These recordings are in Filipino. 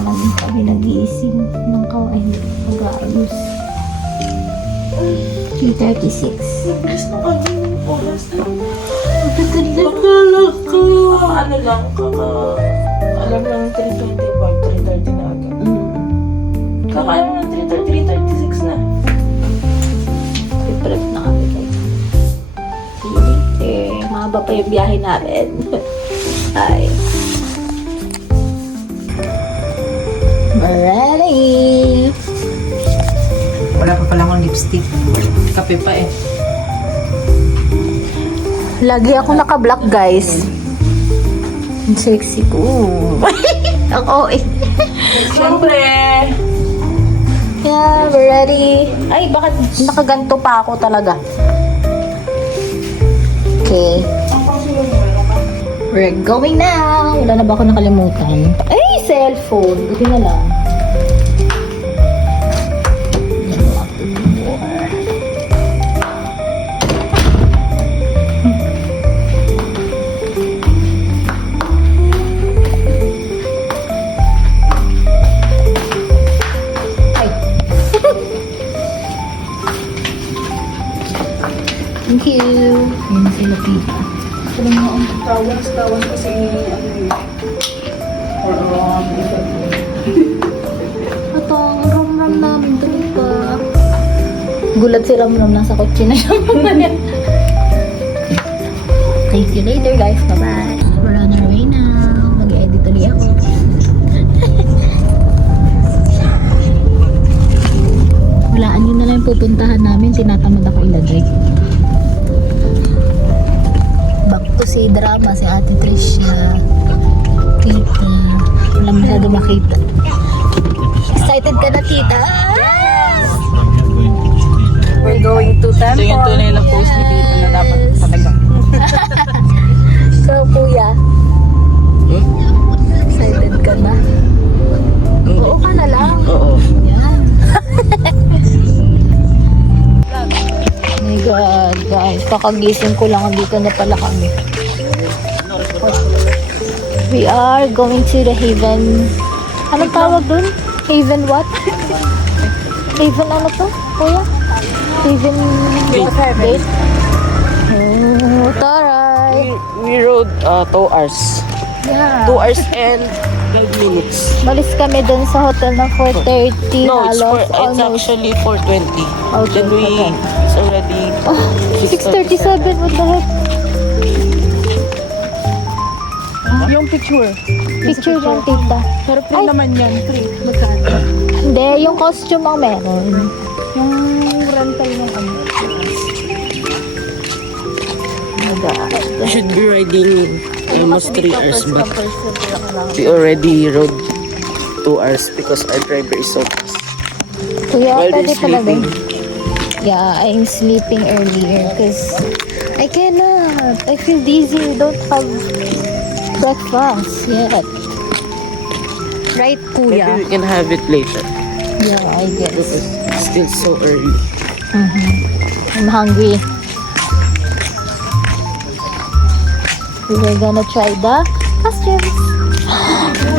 lang din kami nagising ng kawain mag-aayos. 3:36. Oras na. Akala ko. Ano lang, alam lang 3:25, 3:30 na agad. Kakaano na 3:30, 3:36 na. Prep na kami guys. See you later. Mahaba pa yung biyahe namin. Ay. Ready? Wala pa pala akong lipstick. Kape pa eh. Lagi ako naka-black guys. Ang sexy ko. Ako eh. Siyempre. Yeah, we're ready. Ay, bakit nakaganto pa ako talaga? Okay. We're going now. Wala na ba ako nakalimutan? Ay, cellphone. Buti na lang. Thank you. Yan na sila tita. Sabi mo ang Tawas kasi ano yun. Or ito ang ram-ram namin doon pa. Gulat si Ram-ram, nasa kotse na siya. Thank you later guys. Bye-bye. We're on our way now. Mag-edit ulit ako. Walaan yun na lang yung pupuntahan namin. Tinatamad ako ilagay. Back to si drama, si Ate Tricia. Tita. Wala masyado makita. Excited ka na, tita? we're going to temple. Ito yung tunay na post ni Tita na dapat talagang. So, kuya. Excited ka na? Oo ka na lang. Oo. Yan. Oh my God, guys. Kakagising ko lang. Dito na pala kami. We are going to the Haven. Anong tawag dun? Haven what? Haven ano to, kuya? Haven Gate? Oh, taray. We rode 2 hours. Yeah. 2 hours and 12 minutes. Balis kami dun sa hotel na 4:30. No, it's almost. actually 4:20. Okay, Then okay. it's already Oh, 6:37. What the heck? yung picture. Picture lang, tita. Pero Ay. naman yan. Hindi, yung costume ang meron. Yung rental ng ano. Oh my God. We should be riding almost 3 hours, but we already rode 2 hours because our driver is so fast. Kuya, While pwede we're talaga. sleeping. Yeah, I'm sleeping earlier because I cannot. I feel dizzy. We don't have breakfast yet. Right, Maybe kuya? we can have it later. Yeah, I Because guess. it's still so early. I'm hungry. We're gonna try the costumes.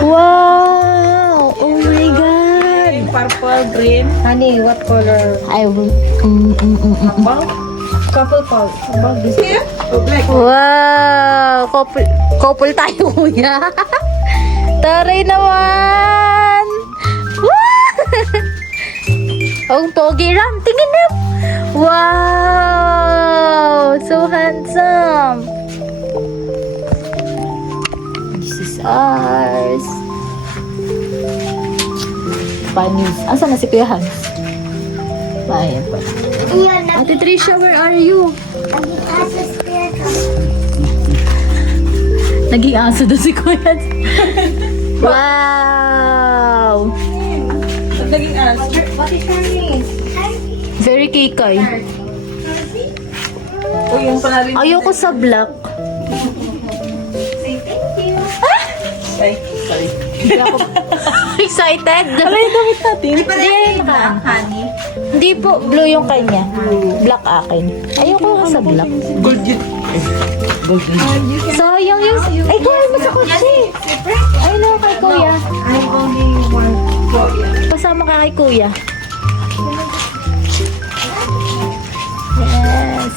Wow! Oh my God! Purple, green. Honey, what color? I will. Couple pulp. Black. Wow! Couple tayo, kuya. Taray naman! Ang togi Ram, tingin na! Wow! So handsome! This is ours. Panis. Asan na si Kuya Hans? Ayan pa. Ate Tricia, where are you? Naging aso doon si Kuya. Wow! Naging as. What is your name? Very kikay. O yung pala rin. Ayoko sa black. Say thank you. Ay, sorry. Hindi ako excited. Ano yung damit natin? Hindi, Honey. hindi po, blue yung kanya. Black akin. Ayoko sa black. Gold yun. Sayang yung... Ay, kuha mo sa kotse. Ay, no, kay kuya. I'm only one. Pasama ka kay kuya. Yes.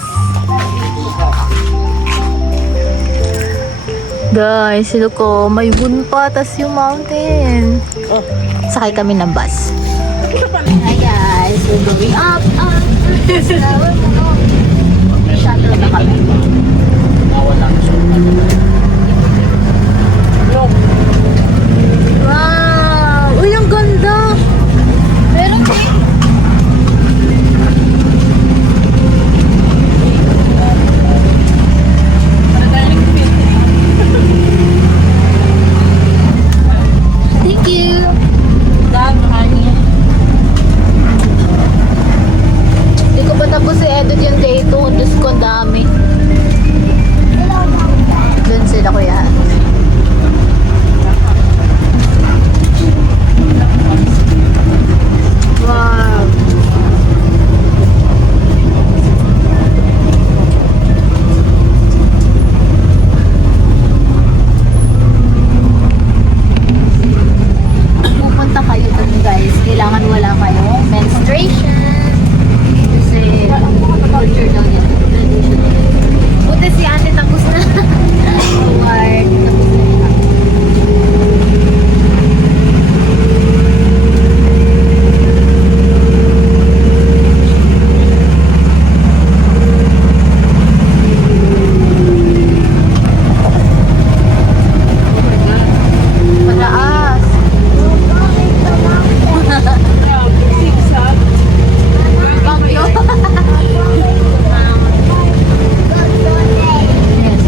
Guys, look ko, may moon pa, tas yung mountain. Sakay kami ng bus. Hi guys, we're going up. Shuttle na kami. Wow! Uy, ang ganda! Meron din. Thank you! Hindi ko pa tapos i-edit yung day 2. Diyos ko, ang dami. Doon sila kuya. Wow! Pupunta kayo doon guys. Kailangan wala kayong menstruation. Kasi culture daw yun. Tradition. Buti si ate tapos na. Award. Tapos na yun. Mataas. Bagyo. Yes.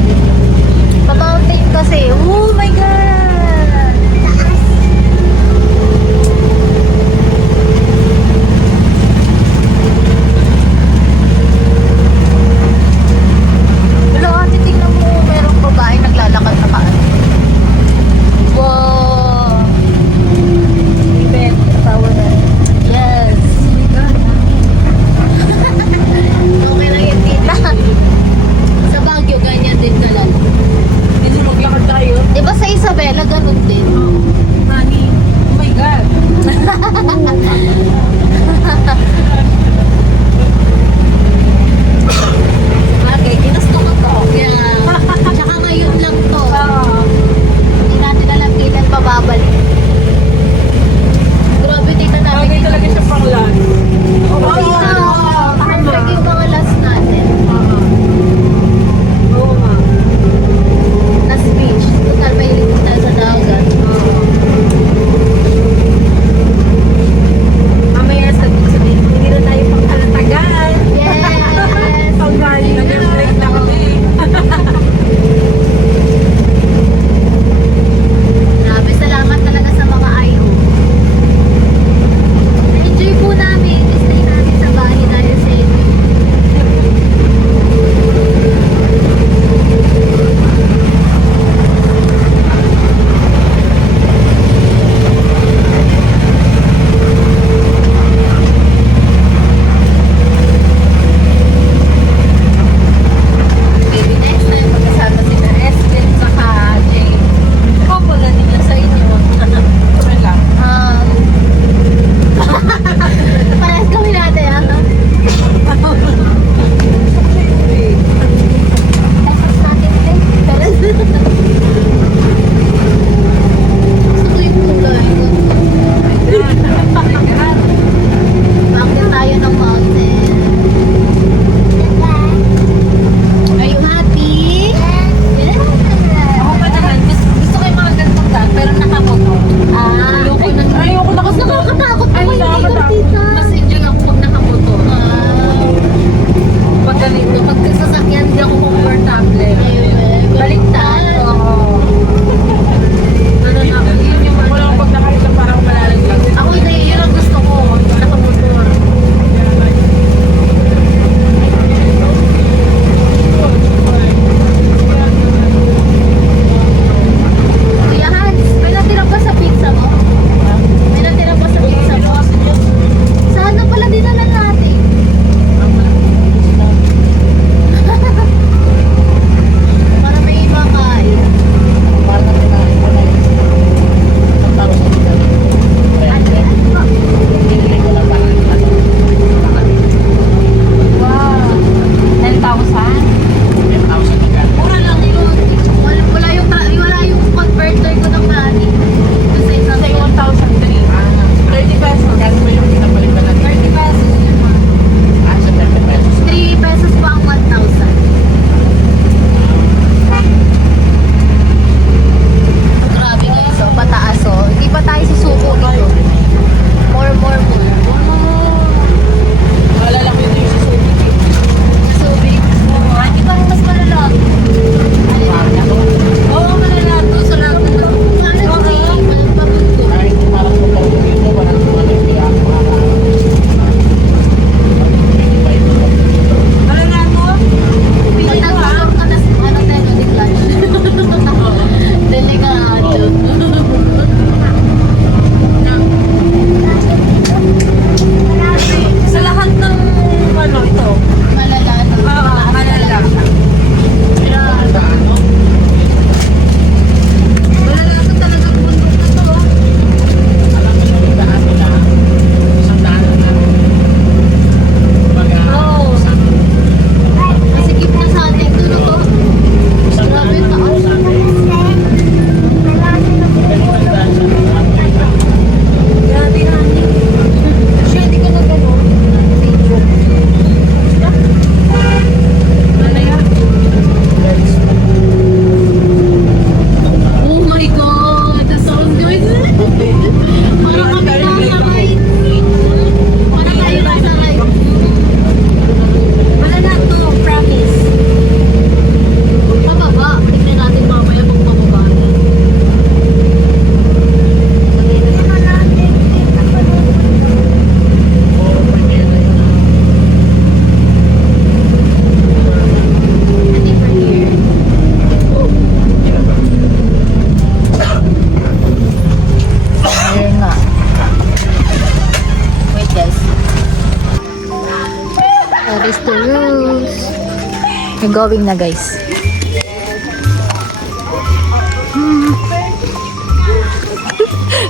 We're going na, guys.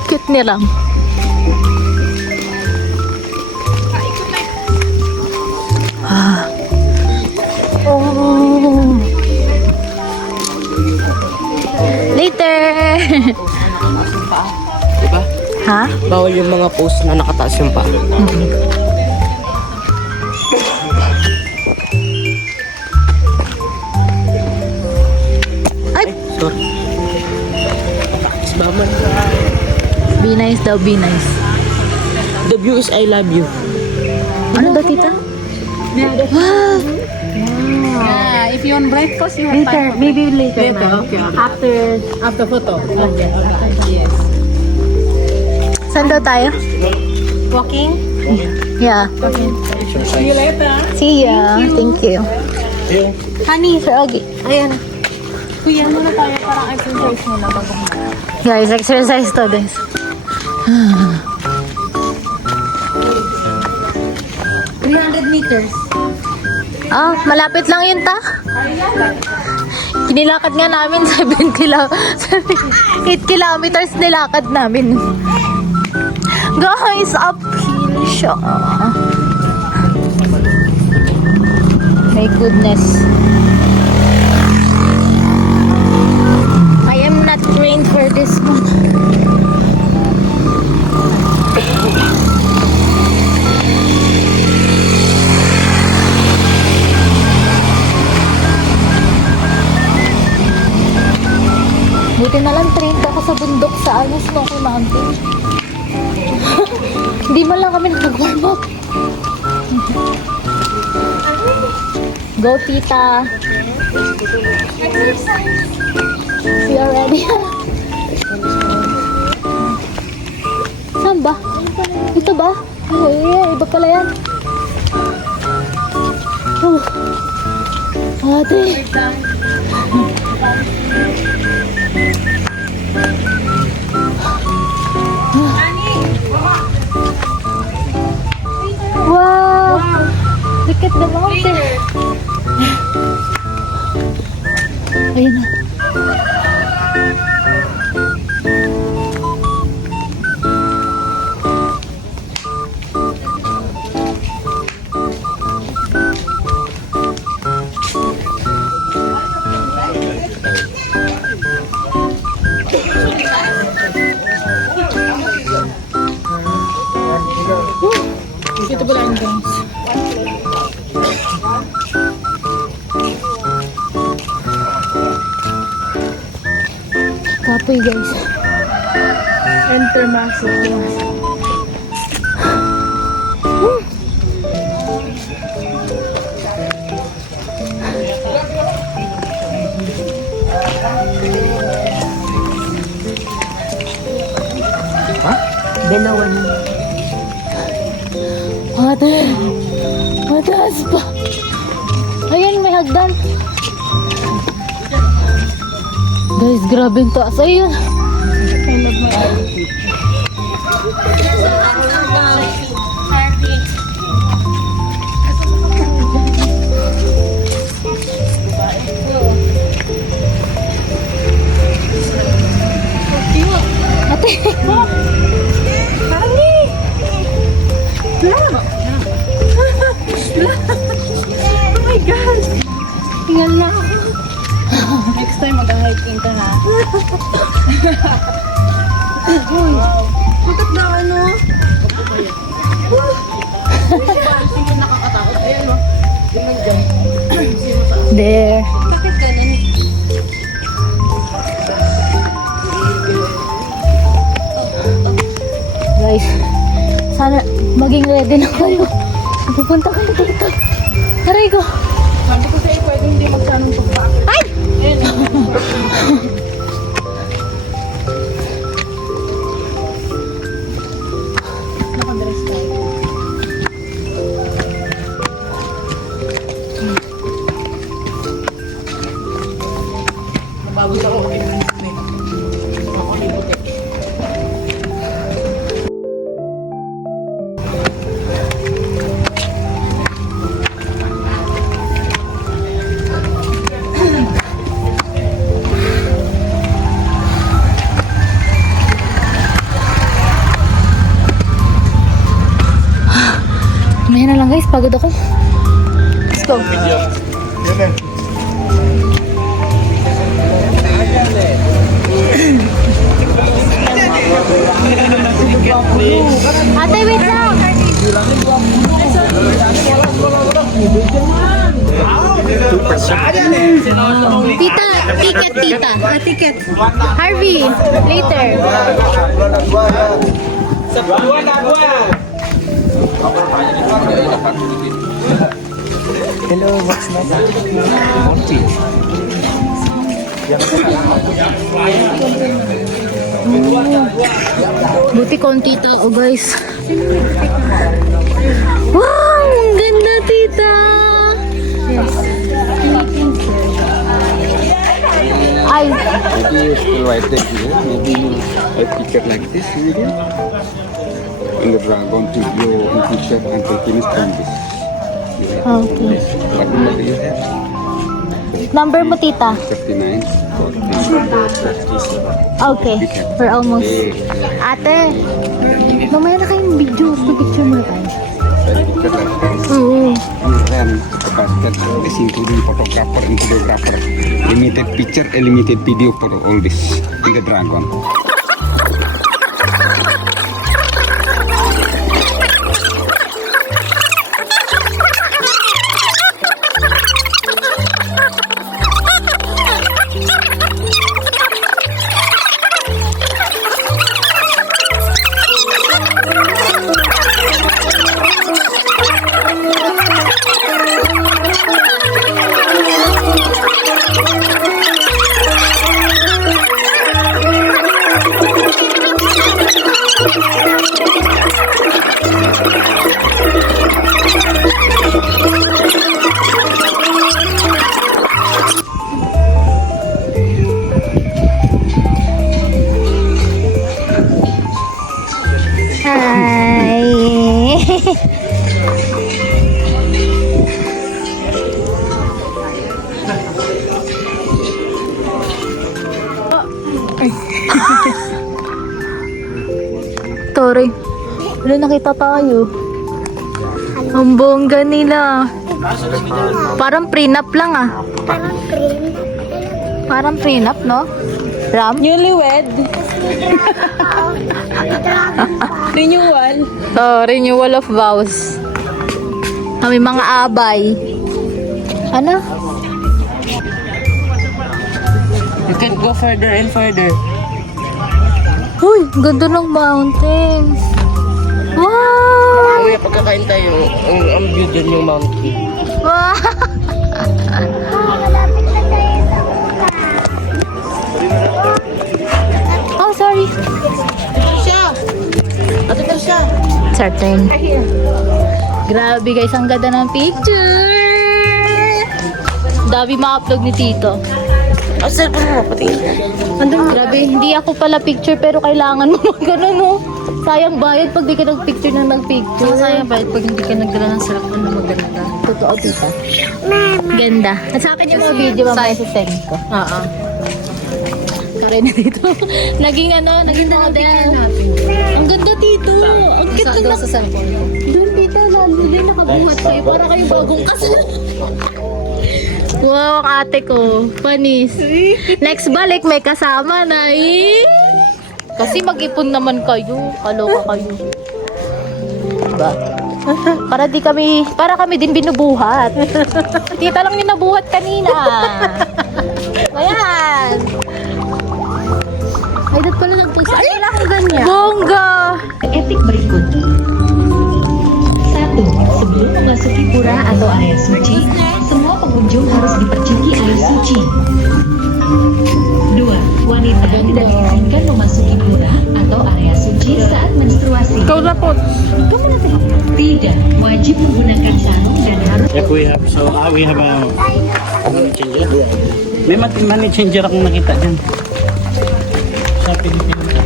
Cute ni Ram. Ah. Oh. Later. Diba? Ha? Bawal yung mga post na nakataas yung paa. Ay, Sorry. Baman. be nice daw, be nice. The view is I love you. Ano daw, tita? Wow. Yeah, if you want breakfast, you have Later, time. maybe later. Later, ma'am. okay. After photo. Okay. Yes. Saan daw tayo? Walking. Yeah. See you later. See ya. Thank you. Honey, Sir Ogie. ayan. Kuya, muna tayo parang exercise muna bago kumain. Guys, exercise to, guys. 300 meters. Ah, malapit lang yun, ta? Kinilakad nga namin 8 kilometers nilakad namin. Guys, uphill siya. My goodness. I am not trained for this one. Buti na lang trained ako sa bundok sa Snowy Mountain. Hindi man lang kami nag-warm up. Go, tita. We are ready. Saan ba? Ito ba? Ay, iba pala yan. Oh. Ate. Wow! Look at the mountain. Ayun na. Ito pala ang guys. Kapoy, guys. Enter massive. Dalawa na. Ate! Mataas pa! Ayan, may hagdan. Guys, grabe yung taas. Ayun! Ate! Oh my God! Tingnan na ako. Next time mag-hiking ka ha. Uy, putot na ano? There. Bakit ganun? Guys, sana maging ready na kayo. Pupunta kami dito. Aray ko. Sabi ko sa'yo, pwede hindi magsanong pagpapakit. Ay! Nakadress tayo. Nababos ako kay Prince. Ako ni Butek. Mamaya na lang guys, pagod ako. Let's go. Ate, wait lang. Tita, ticket tita. Ticket. Harvey, later. Hello, what's that? Buti konti tao guys. Wow, ang ganda tita. Ay, Maybe you still write it here. Maybe you a picture like this video. And the dragon to you in picture and to finish from this. You have to Okay. this. What number do you have? number mo tita. 39, 40, Okay, we're almost. Ate, mamaya na kayong video. Picture mo na tayo. picture like this. Oo. And then the basket is including photographer and videographer. Limited picture and limited video for all this in the dragon. Hi. Tore. Wala nakita tayo. Ang bongga nila. Parang prenup lang ah. Parang prenup, no? Ram? Newlywed. Renewal. Oh, renewal of vows. Kami mga abay. Ano? You can go further and further. Uy, ganda ng mountains. Wow! Mamaya pagkakain tayo, ang view dun yung mountain. Wow! Oh, sorry. Ate ka siya. Certain. Grabe guys, ang ganda ng picture. Dami ma-upload ni Tito. Ang cellphone mo, patingin. Grabe, hindi ako pala picture pero kailangan mo mag-ano no. Sayang bayad pag di ka nag-picture ng nag-picture. Sayang ba pag hindi ka nagdala ng cellphone na maganda? Totoo, tita. Ganda. At sa akin yung mga video mamaya sa send ko. Oo. Karay na dito. naging model. Ang ganda dito. Ang cute na. Sa cellphone. Doon tita, lalo din nakabuhat kayo. Para kayong bagong kasal. Wow, ang ate ko. Panis. Next balik, may kasama na eh. Kasi mag-ipon naman kayo. Kaloka kayo. Diba? Para kami din binubuhat. Tita lang yung nabuhat kanina. Ayan. Ay, dat pala nagpusa. Ay, wala akong ganyan. Bongga! Etik berikut. 1. Sebelum memasuki pura atau area suci, semua pengunjung harus diperciki air suci. 2. Wanita tidak diizinkan memasuki pura atau area suci saat menstruasi. Ikaw na po. 3. Wajib menggunakan sarung dan harus If we have, we have a money changer. May money changer akong nakita dyan. Sa Pilipinas.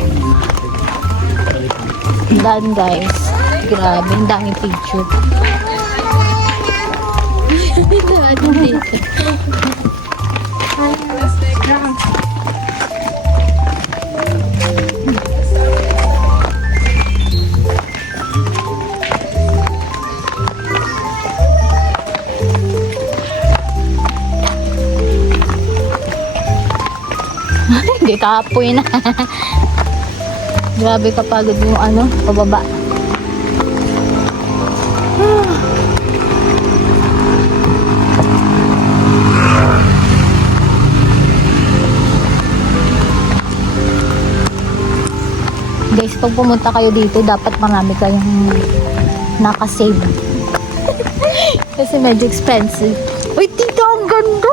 Dan guys. Grabe, ang daming picture. Hindi kaapoy na. Grabe kapagod yung pababa. Guys, pag pumunta kayo dito, dapat marami kayong nakasave. Kasi medyo expensive. Uy, tita, ang ganda!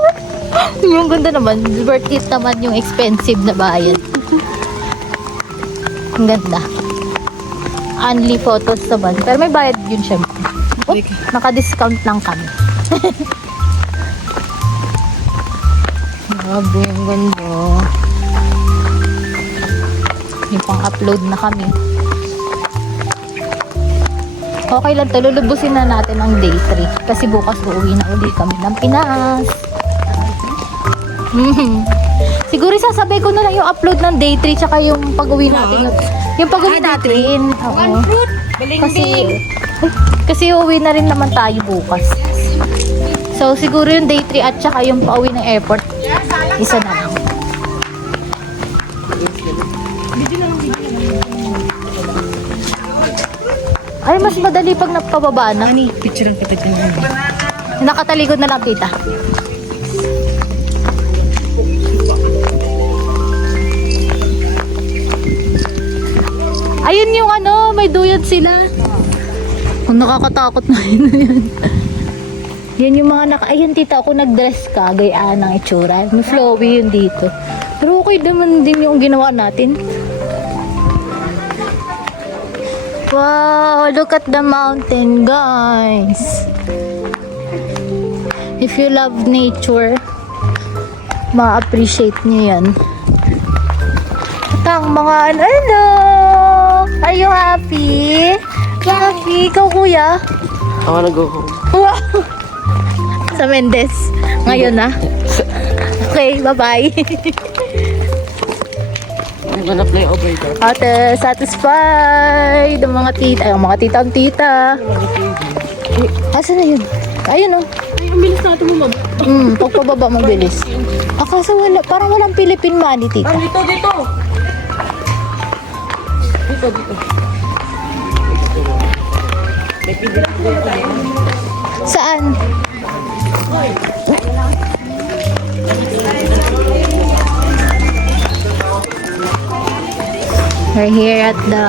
Yung ganda naman. Worth it naman yung expensive na bayad. Ang ganda. Only photos naman. Pero may bayad yun syempre. Oh, naka-discount lang kami. Grabe, ang ganda. May pang-upload na kami. Okay lang to, lulubusin na natin ang day 3. Kasi bukas uuwi na uli kami ng Pinas. Siguro sasabay ko na lang yung upload ng day 3 tsaka yung pag-uwi natin. Yung pag-uwi natin. Oo. Kasi uuwi na rin naman tayo bukas. So siguro yung day 3 at tsaka yung pauwi ng airport. Isa na lang. Ay, mas madali pag napababa na. Ani, picture ang kita dyan. Nakatalikod na lang, tita. Ayun yung may duyot sila. Kung nakakatakot na yun. Yan yung mga ayun, tita, ako nag-dress ka, gayaan ang itsura. Mas flowy yun dito. Pero okay naman din yung ginawa natin. Wow, look at the mountain, guys. If you love nature, ma-appreciate niyo yan. At ang mga hello! Are you happy? Happy? Ikaw, kuya? I wanna go home. Wow! Sa Mendez. Ngayon na. Okay, bye-bye. I'm gonna play over there. Ate, satisfied ang mga tita. Ay, ang mga tita. Asa na yun? Ayun, oh. Ay, ang bilis natin mo, Pagpababa mabilis. Kaso wala, parang walang Philippine money, tita. Dito. Dito. May pidira dito. Saan? We're here at the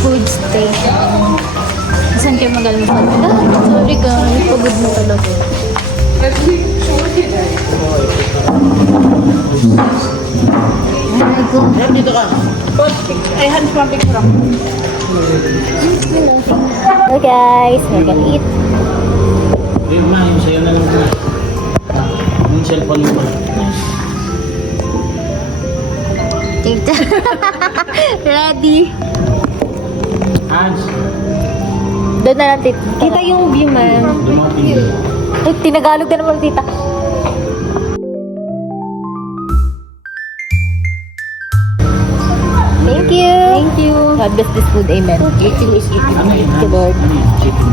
food station. Saan kayo mag-almusal? Sorry guys, pagod na talaga. Ay, go. Dito ka. Ay, hands pa picture ako. Hello guys, we're gonna eat. Yung ma, yung sa'yo na lang na. Yung cellphone mo. Tita. Ready? Hans, Doon na lang, tita. Kita yung view, ma'am. dumating. Ay, tinagalog na naman, tita. Thank you. Thank you. God bless this food. Amen. Eating is eating. Thank you, Lord. Chicken.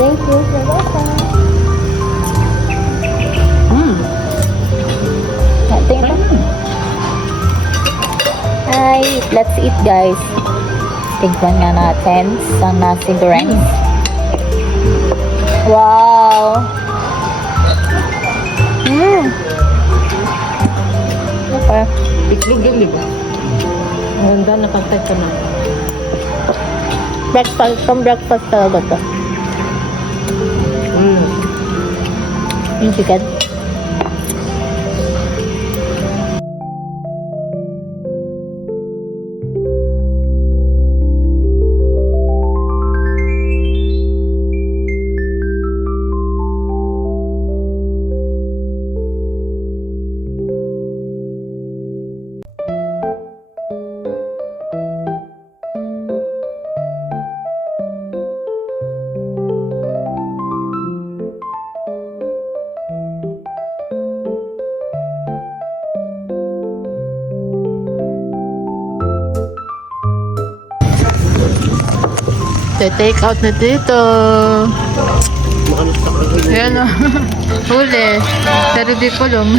Thank you. You're welcome. Thank you. Hi, let's eat, guys. Tignan nga natin sa nasi goreng. Wow. Okay. Itlog yun, di ba? Ganda, napagtag ka na. Breakfast, from breakfast talaga to. Yung chicken. Take out na dito. Makalis ka. Ayan o. Huli. Pero di kulong.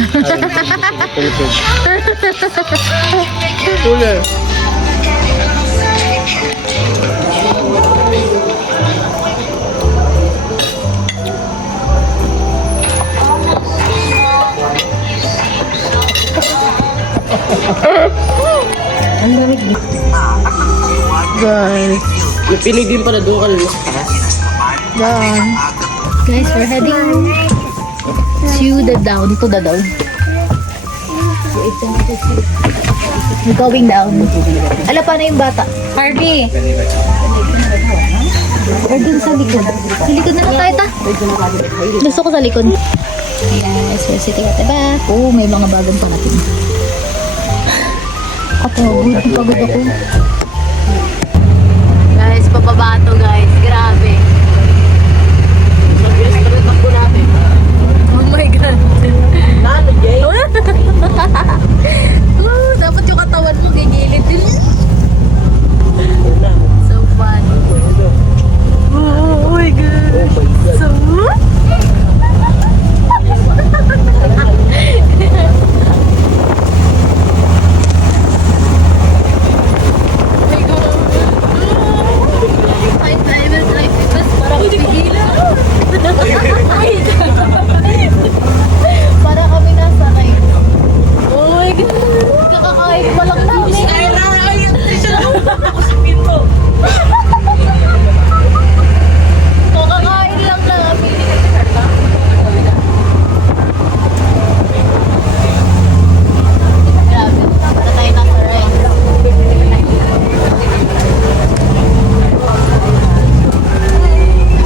Huli. Guys. Napili din pala doon kanina sa taas. Down. Guys, we're heading to the down. To the down. We're going down. Ala, paano yung bata? Harvey! We're dun sa likod. Sa likod na lang tayo, ta. Gusto ko sa likod. Yes, we're sitting at the back. Oh, may mga bagong parating. Kapagod, pagod ako. Guys, pababa to guys. Grabe. Oh my God. Nano, Jay? Dapat yung katawan mo gigilid din. So fun. Oh my God. So para kami nasa kayo. Oh my God. Kakakain pa lang namin. Kakakain lang namin. Grabe. Para tayo nasa ride.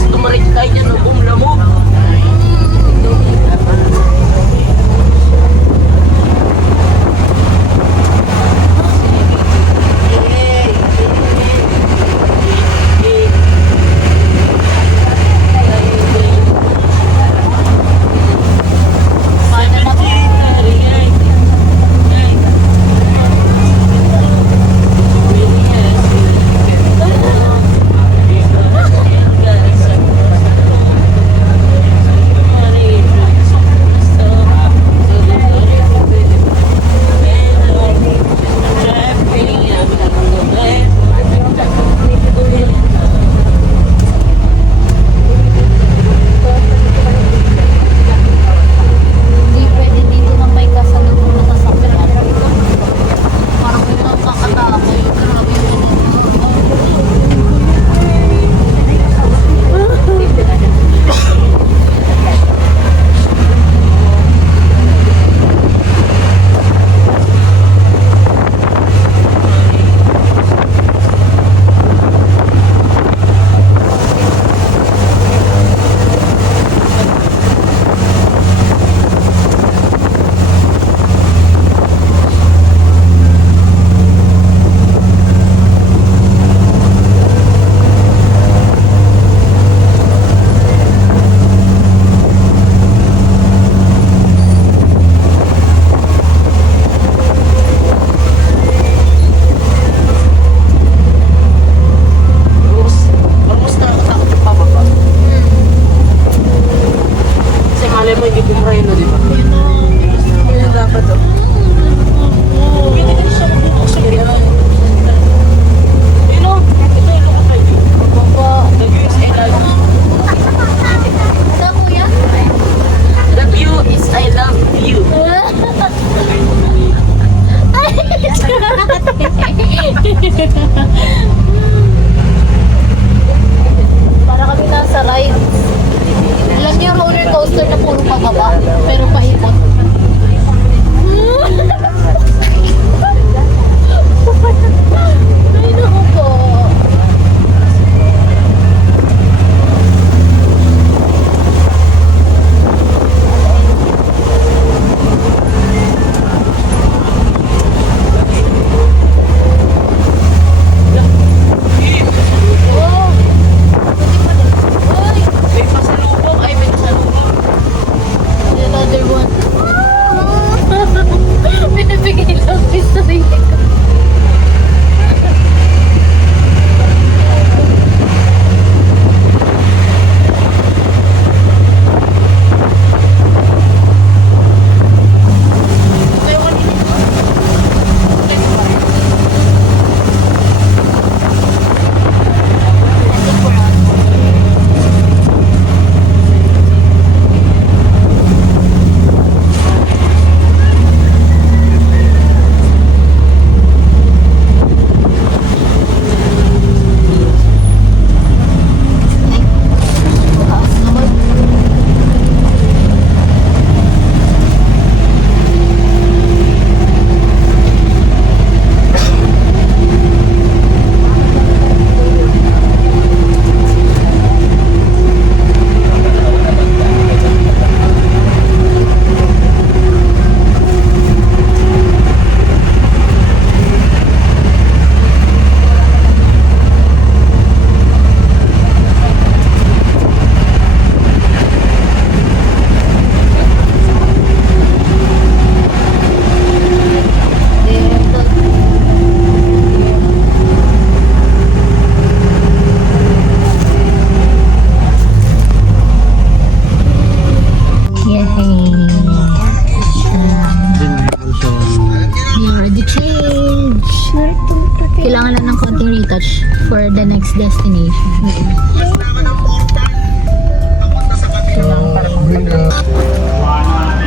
Tumarik tayo dyan ng umla mo. ng konting retouch for the next destination.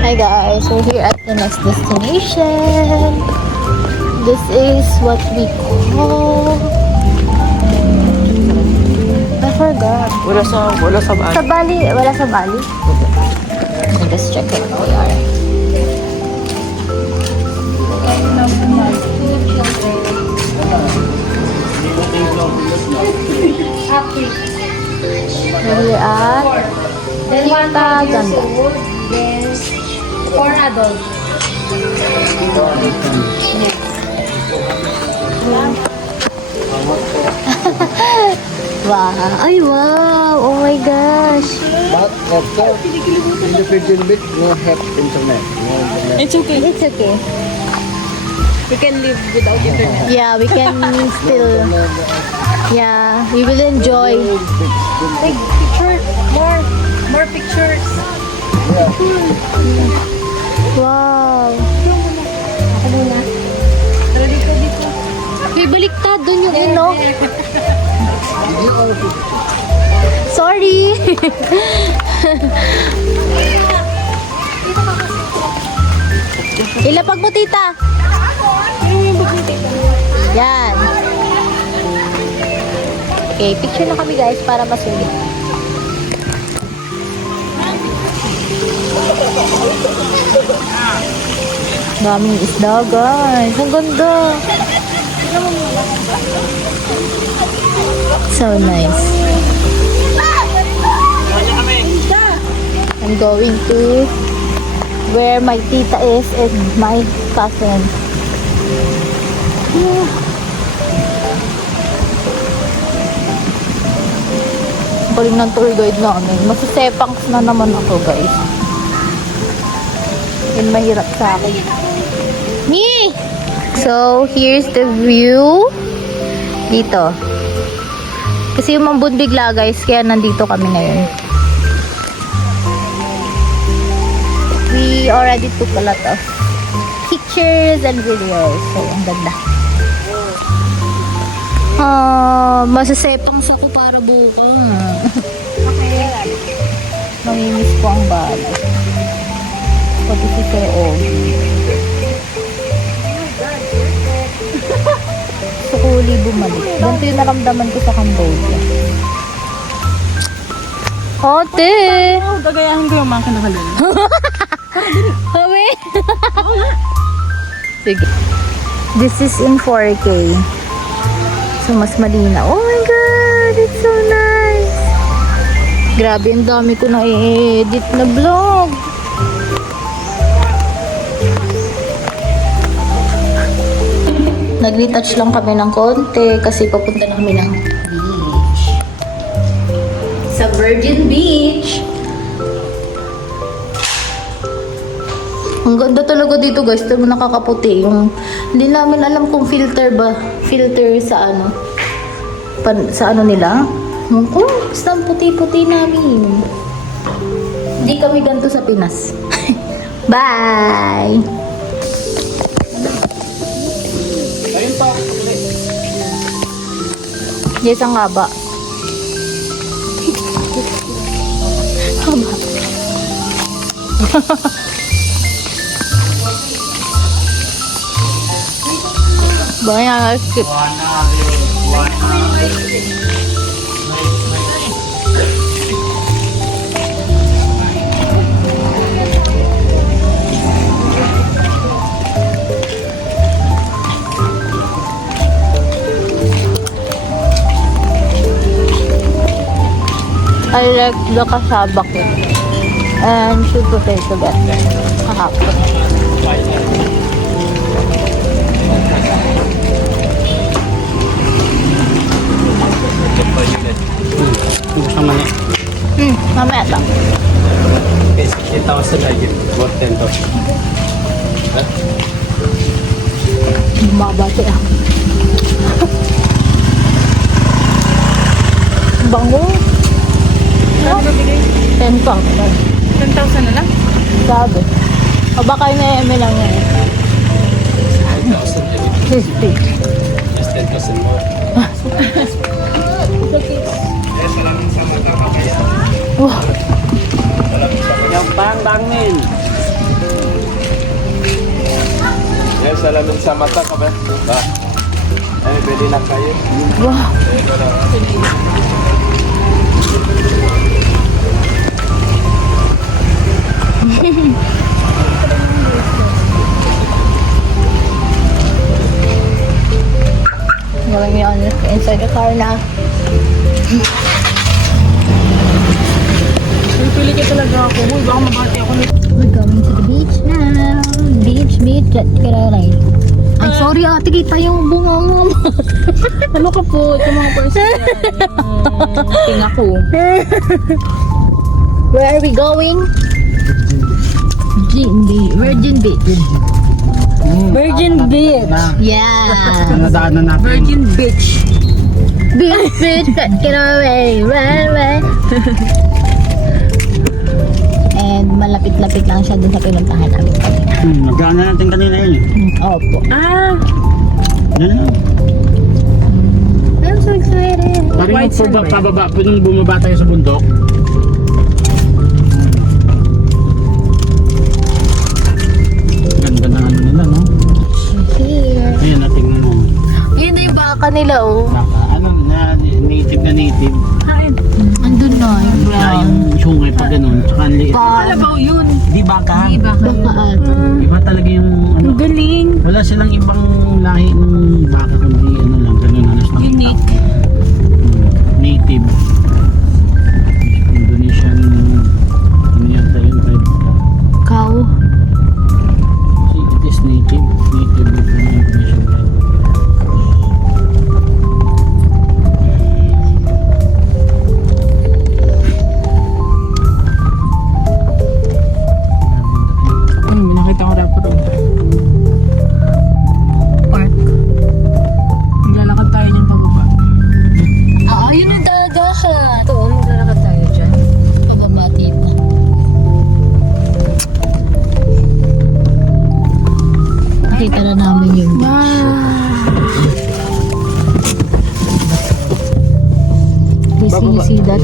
Hi guys, we're here at the next destination. This is what we call... I forgot. Wala sa Sa Bali, wala sa Bali. Let me just check it. We are. We are at Ganda. For adults. Wow. Ay, wow. Oh my gosh. But also, in the Philippine bit, no have internet. No internet. It's okay. It's okay. We can live without internet. Yeah, we can still... Yeah, we will enjoy. Take picture. More pictures. Wow. Ako muna. Tara dito. May baliktad doon yung ino. Sorry. Ilapag mo, tita. Yan. Okay, picture na kami guys para masulit. Daming isda guys. Ang ganda. So nice. I'm going to where my tita is and my cousin. Galing ng tour guide namin. Masisepangs na naman ako guys. Yan mahirap sa akin. Me! So, here's the view. Dito. Kasi umambun bigla guys, kaya nandito kami ngayon. We already took a lot of pictures and videos. So, ang ganda. Masasepangs ako para bukas. Mamimiss ko ang bala. Pati si Sir Ogie. Sukuli bumalik. Ganito yung naramdaman ko sa Cambodia. Ote! Gagayahin ko yung makina kanina. Hawi! Sige. This is in 4K. So, mas malinaw. Oh my God! It's so nice! Grabe, ang dami ko na i-edit na vlog. Nag-retouch lang kami ng konti kasi papunta na kami ng beach. Sa Virgin Beach. Ang ganda talaga dito guys. Ito nakakaputi. Hindi namin alam kung filter ba. Filter sa ano. Sa ano nila. Basta ang puti-puti namin. Hindi kami ganito sa Pinas. Bye! Ayun pa. Yes, ang haba. Haba. Banyak skip. I like the kasabak and sweet potato better. Kahapon. Gusto naman eh. Mamaya lang. Okay, 8,000 I give. Worth 10,000. Mabati ah. Bango. Ano ba bigay? 10 pang. 10,000 na lang? Sabi. O baka yung eme lang yan. 5,000 I give. 50. Just 10,000 more. salamin sa mata ka ba? Ba? Ay, pwede lang kayo. Wow. Going on inside the car na. Pili ka talaga ako. Uy, baka mabati ako nito. We're going to the beach now. Beach, let's get right. Ay, sorry ate, kita yung bunganga mo. Ano ka po? Ito mga person yan. Tinga ko. Where are we going? Virgin Beach. Virgin Beach. Yeah. Nadaanan natin. Virgin Beach. Beach, let's get away, run away. And malapit-lapit lang siya dun sa pinuntahan namin kanina. Nagdaanan natin kanina yun eh. Opo. Ah! Yan lang. I'm so excited. Parang White yung sand ba yun? pababa, yung bumaba tayo sa bundok. Ganda na ano nila, no? Here. Ayan, natingnan mo. Yun na yung baka nila, oh. Ano, native na native. Andun na, yung Na brown. yung sungay pa ganun. Tsaka ang liit. Kalabaw yun. Di baka. Bakaan. Iba talaga yung ano. Ang galing. Wala silang ibang lahi ng baka kundi ano lang, ganun halos nakita. Unique. Native. Indonesian, ano yata yun, tribe. Cow. See, it is native. Native with the Indonesian tribe. Nakita ko dapat rin. Park. Maglalakad tayo niyan pababa. Ah, yun ang dagahan. Ito, maglalakad tayo dyan. Pababa dito. Nakita na namin yung you see that?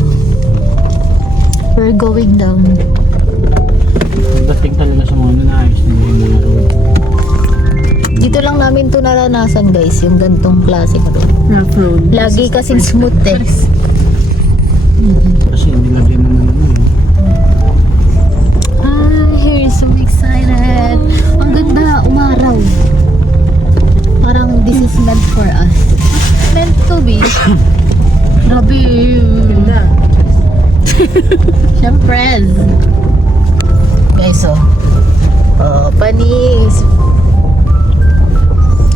We're going down. Dating talaga sa mga nanayos na mga road. Dito lang namin to naranasan guys, yung gantong klase na road. Rough road. Lagi kasing smooth eh. Kasi nilagyan na naman yun. Ay, so excited. Ang ganda, umaraw. Parang this is meant for us. Meant to be. Grabe. Ganda. Siyempre. Guys, oh. Oh, panis.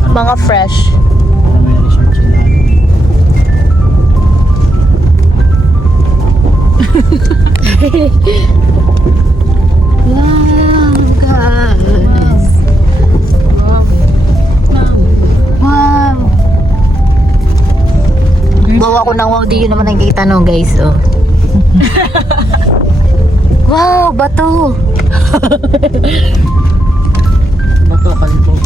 Mga fresh. Para may resort sila. Wow, guys. Wow. Bawa ko ng wow, di yun naman nakikita no guys, oh. Wow, bato. Bato, kalpo.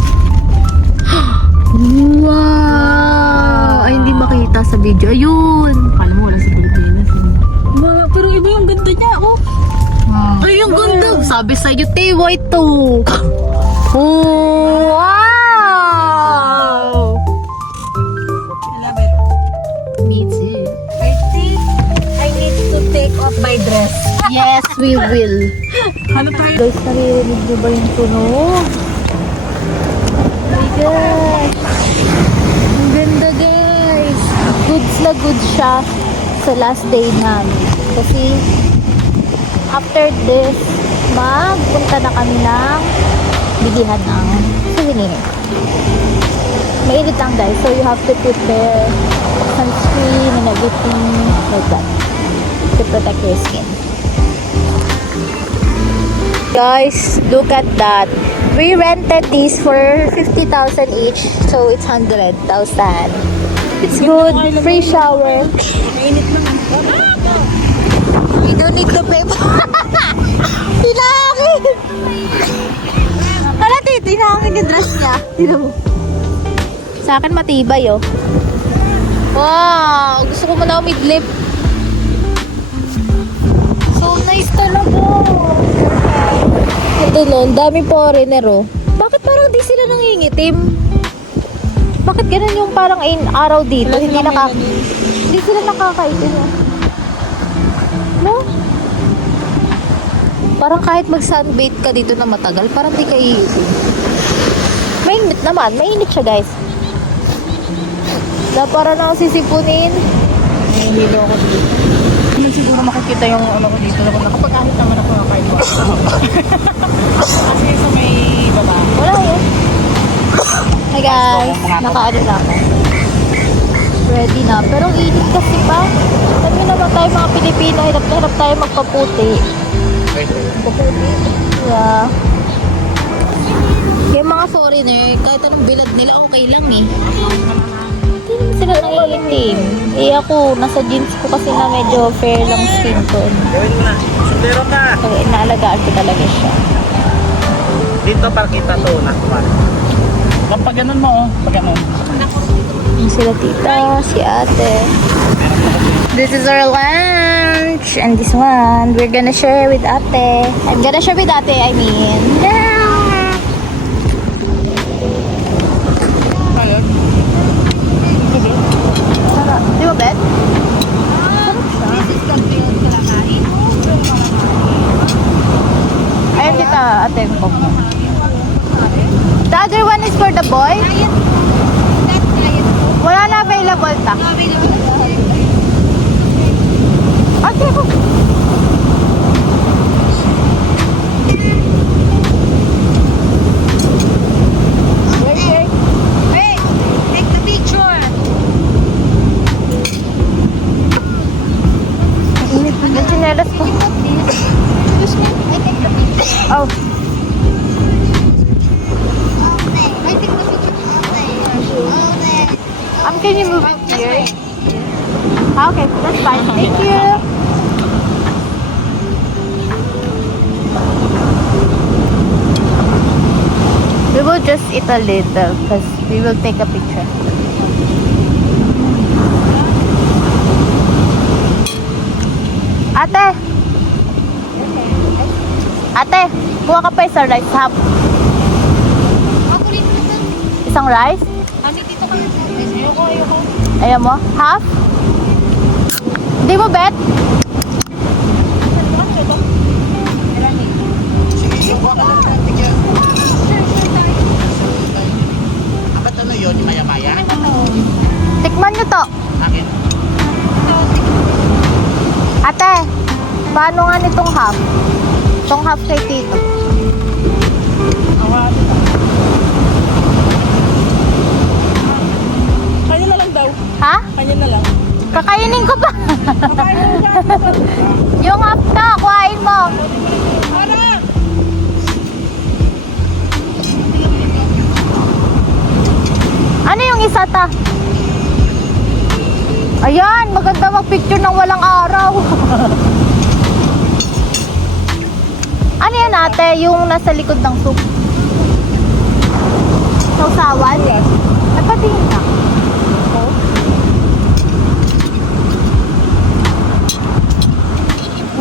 Wow. Ay, hindi makita sa video. Ayun. Akala mo wala sa Pilipinas. Pero iba yung ganda niya, oh. Ay, yung ganda. Sabi sa'yo, Tewa ito. Oh, wow. I love it. Me too. I think I need to take off my dress. Yes, we will. Ano tayo? Guys, naririnig niyo ba yung tunog? Oh my gosh. Ang ganda guys. Goods na goods siya sa last day namin. Kasi after this, magpunta na kami ng bilihan ng souvenir. Mainit lang guys, so you have to prepare sunscreen and everything like that to protect your skin. Guys, look at that. We rented these for 50,000 each, so it's 100,000. It's good. Free shower. Mainit lang. We don't need to pay. Tinangin! Hala, tinangin yung dress niya. Tino mo. Sa akin matibay, oh. Wow! Gusto ko muna umidlip. So nice talaga. Ito no, ang dami foreigner, oh. Bakit parang di sila nangingi? itim. Bakit ganun yung parang araw dito? Hindi sila nakakaitim. No? Parang kahit mag-sunbathe ka dito na matagal, parang di ka iitim. Mainit naman. Mainit siya, guys. Na para na sisipunin. Nahihilo ako dito. Hindi siguro makikita yung ano ko dito. Nakapag-ahit naman ako ng kahit Kasi sa may baba. Wala yun. Hi guys. Nakaano na ako. Ready na. Pero ang init kasi pa. Sabi naman tayo mga Pilipino, hirap na hirap tayo magpaputi. Magpaputi. Yeah. Yung mga foreigner, kahit anong bilad nila, okay lang eh. Hindi naman sila naiitim. Eh ako, nasa jeans ko kasi na medyo fair lang skin tone. Gawin mo na. Sundero ka. Kaya inaalagaan ko talaga siya. Dito para kita to na. Kapag ganun mo, pag ganun. Yung sila tita, si ate. This is our lunch. And this one, we're gonna share with ate. I'm gonna share with ate, I mean. Yeah! Ayun. Sarap. Di ba, Bet? Ayun tita, ate ko. The other one is for the boy? Wala na available ta. Okay po. Hey! Take the picture! Init yung chinelas ko. Oh. Can you move it here? Okay, that's fine. Thank you. We will just eat a little because we will take a picture. Ate! Ate, kuha ka pa isang rice half. Isang rice? Ayoko. Ayaw mo? Half? Hindi mo bet? Apat ano yun, yung maya-maya? Tikman nyo to. Akin. Ate, paano nga nitong half? Itong half kay Tito. Kanya na lang daw. Ha? Kanya na lang. Kakainin ko pa. Yung half na, kuhain mo. Ano yung isa ta? Ayan, maganda mag-picture ng walang araw. Ano yan ate? Yung nasa likod ng soup? Sausawan? Ay, patingin na.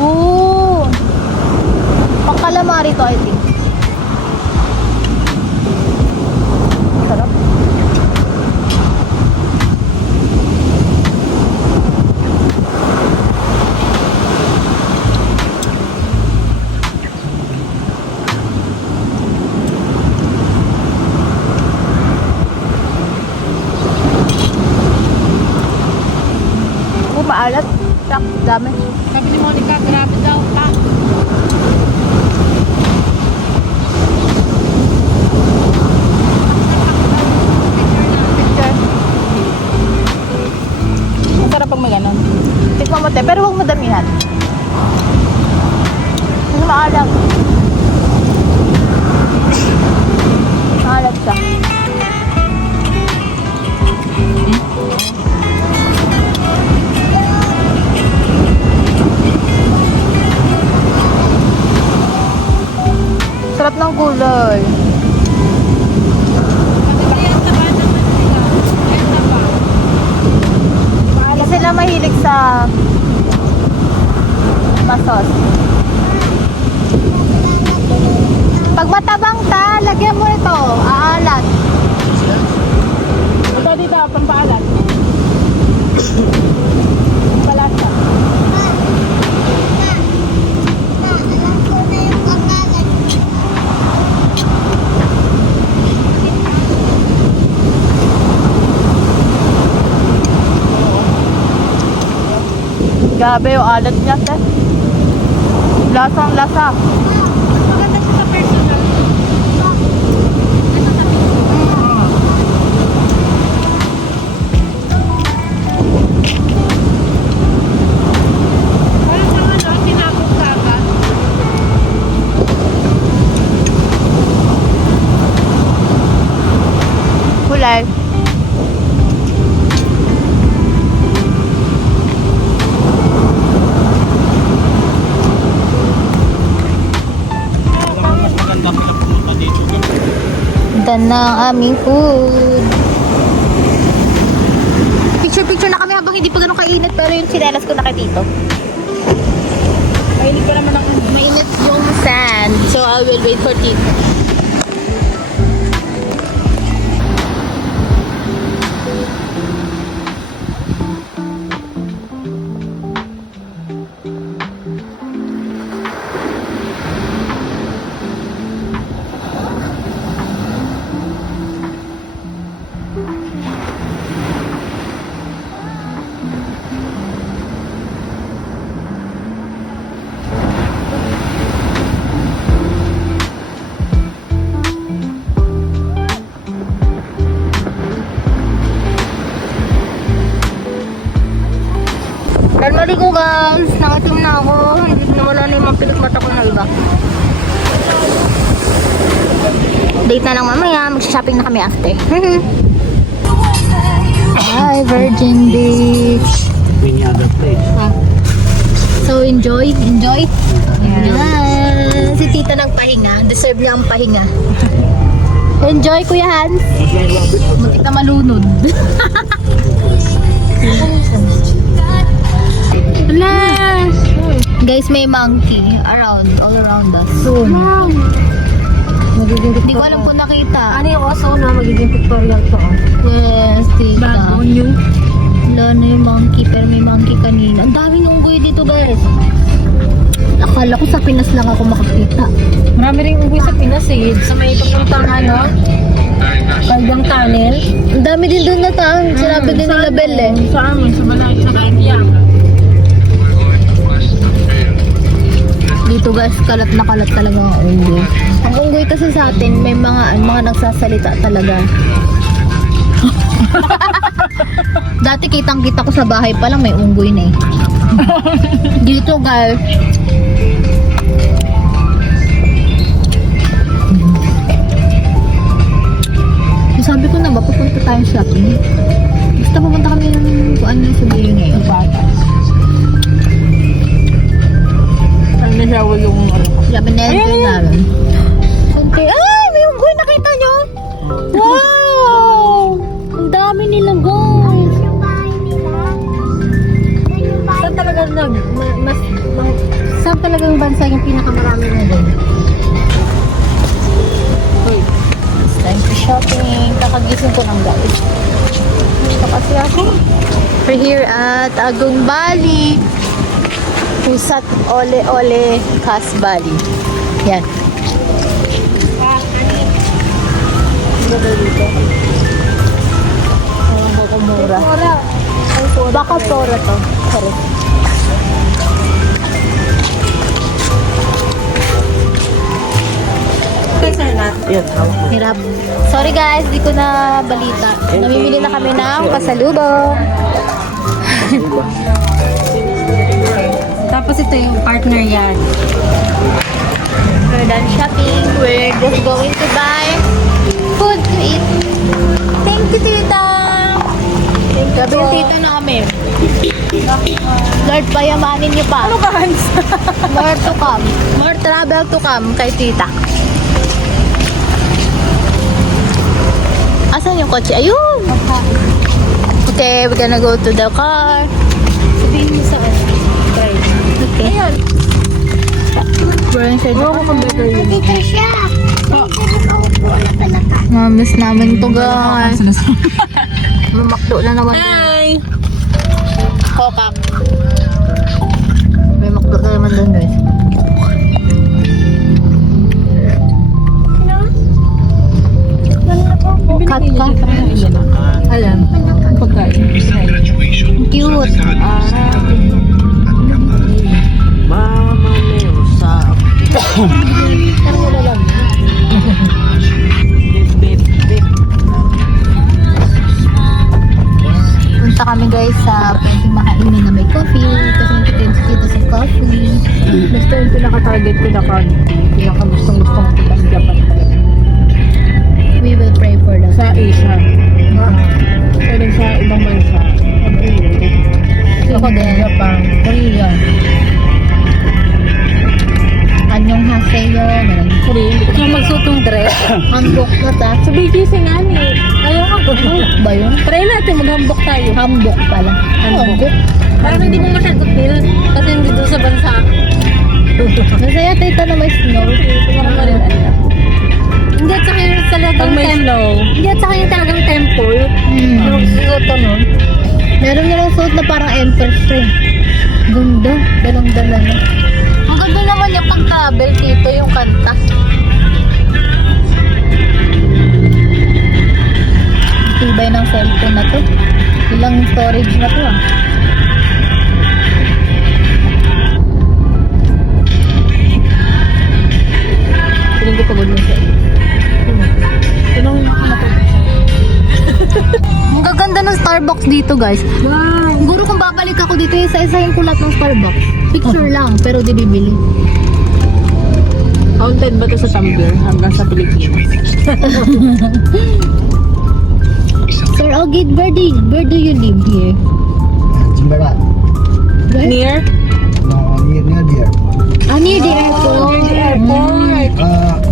Ooh. Pang calamari to, I think. Sarap. Maalat. Sak, dami. Sabi ni Monica, grabe daw. Picture. Masarap pag may ganon. Tikman mo te, pero huwag mo damihan. Kasi maalat. Maalat siya. Sarap ng gulay. Hindi sila mahilig sa masos. Pag matabang ta, lagyan mo ito. Aalat. Grabe yung alat niya, te. Lasang lasa. Maganda siya sa personal. Kulay. Mas maganda pala pumunta dito. Ganda na ang aming food. Picture-picture na kami habang hindi pa ganun kainit pero yung sinelas ko na kay Tito. Mainit pa naman ang Mainit yung sand. So I will wait for Tito. Dahil maligo guys, nakatim na ako. Hindi na wala na yung mga pilikmata ko na iba. Date na lang mamaya, magsha-shopping na kami after. Hi, Virgin Beach. Many other place. So enjoy, enjoy. Yeah. Si Tita nagpahinga, deserve niya ang pahinga. Enjoy Kuya Hans. Muntik na malunod. Guys, may monkey all around us. Soon. Hindi ko alam kung nakita. Ano yung oso na magiging pictorial to? Yes, tita. Bago new. Wala na yung monkey, pero may monkey kanina. Ang daming unggoy dito, guys. Akala ko sa Pinas lang ako makakita. Marami rin unggoy sa Pinas eh. Sa may papuntang Kalbang Tunnel. Ang dami din doon na taon. Sinabi din nila Bel eh. Sa amin, sa Balay, sa Kaitiyang. Dito guys, kalat na kalat talaga ang unggoy. Ang unggoy kasi sa atin, may mga nagsasalita talaga. Dati kitang-kita ko sa bahay pa lang may unggoy na eh. Dito guys, sabi ko na ba, pupunta tayong shopping? Basta pupunta kami ng kung ano yung sabihin ngayon. Saan na siya yung Sabi na yun namin. Okay. Ay! May unggoy! Nakita nyo? Wow! Ang dami nila guys! Saan talaga saan talagang bansa yung pinakamarami na doon? It's time for shopping. Kakagising ko ng guys. Gusto kasi ako. We're here at Agong Bali. Pusat Ole Ole Kas Bali. Yan. Baka mura. Baka pora to. Sorry. Hirap. Sorry guys, di ko na balita. Namimili na kami ng pasalubong. Tapos ito yung partner yan. We're done shopping. We're just going to buy food to eat. Thank you, Tita. Gabi yung Tita na kami. Lord, payamanin niyo pa. Ano ka, Hans? More to come. More travel to come kay Tita. Asan yung kotse? Ayun! Okay, we're gonna go to the car. Sabihin mo sa ano. Okay. Ayun. We're inside the car. Dito siya. Namiss namin to guys. Mamakdo na naman. Hi! Kokak. May makdo na naman doon guys. Cut ka. Alam. Pagkain. Cute. Punta kami guys sa pwedeng makainin na may coffee. Kasi nagtitinda dito sa coffee. Basta yung pinaka-target ko na card. Pinaka-gustong-gusto ko sa Japan. We will pray for that. Sa Asia. Pero sa ibang bansa. Ako din. Japan. Korea. Anyong haseyo. Korea. Kung magsuot ng dress, hanbok na ta. Sa BGC nga ni. Ayaw ako. Hanbok ba yun? Try natin, maghambok tayo. Hambok pala. Hambok? Parang hindi mo masyadot feel. Kasi hindi doon sa bansa. Masaya tita na may snow. Parang rin alam. Hindi at saka yung talagang Pag may snow. Hindi at saka yung talagang temple. Yung suot nun. Meron nilang suot na parang empress eh. Ganda. Dalang-dala na. Ang ganda naman yung pag-travel dito yung kanta. Tibay ng cellphone na to. Ilang storage na to ah. Piling ko pagod mo siya. Tinong Ang gaganda ng Starbucks dito guys. wow. Siguro kung babalik ako dito, isa-isahin ko lahat ng Starbucks. Picture lang, pero di bibili. Counted ba ito sa Tumblr hanggang sa Pilipinas? Sir Ogid, where do you live here? Jimbaran. Where? Near? No, near there. Ah, near the airport. Near the airport.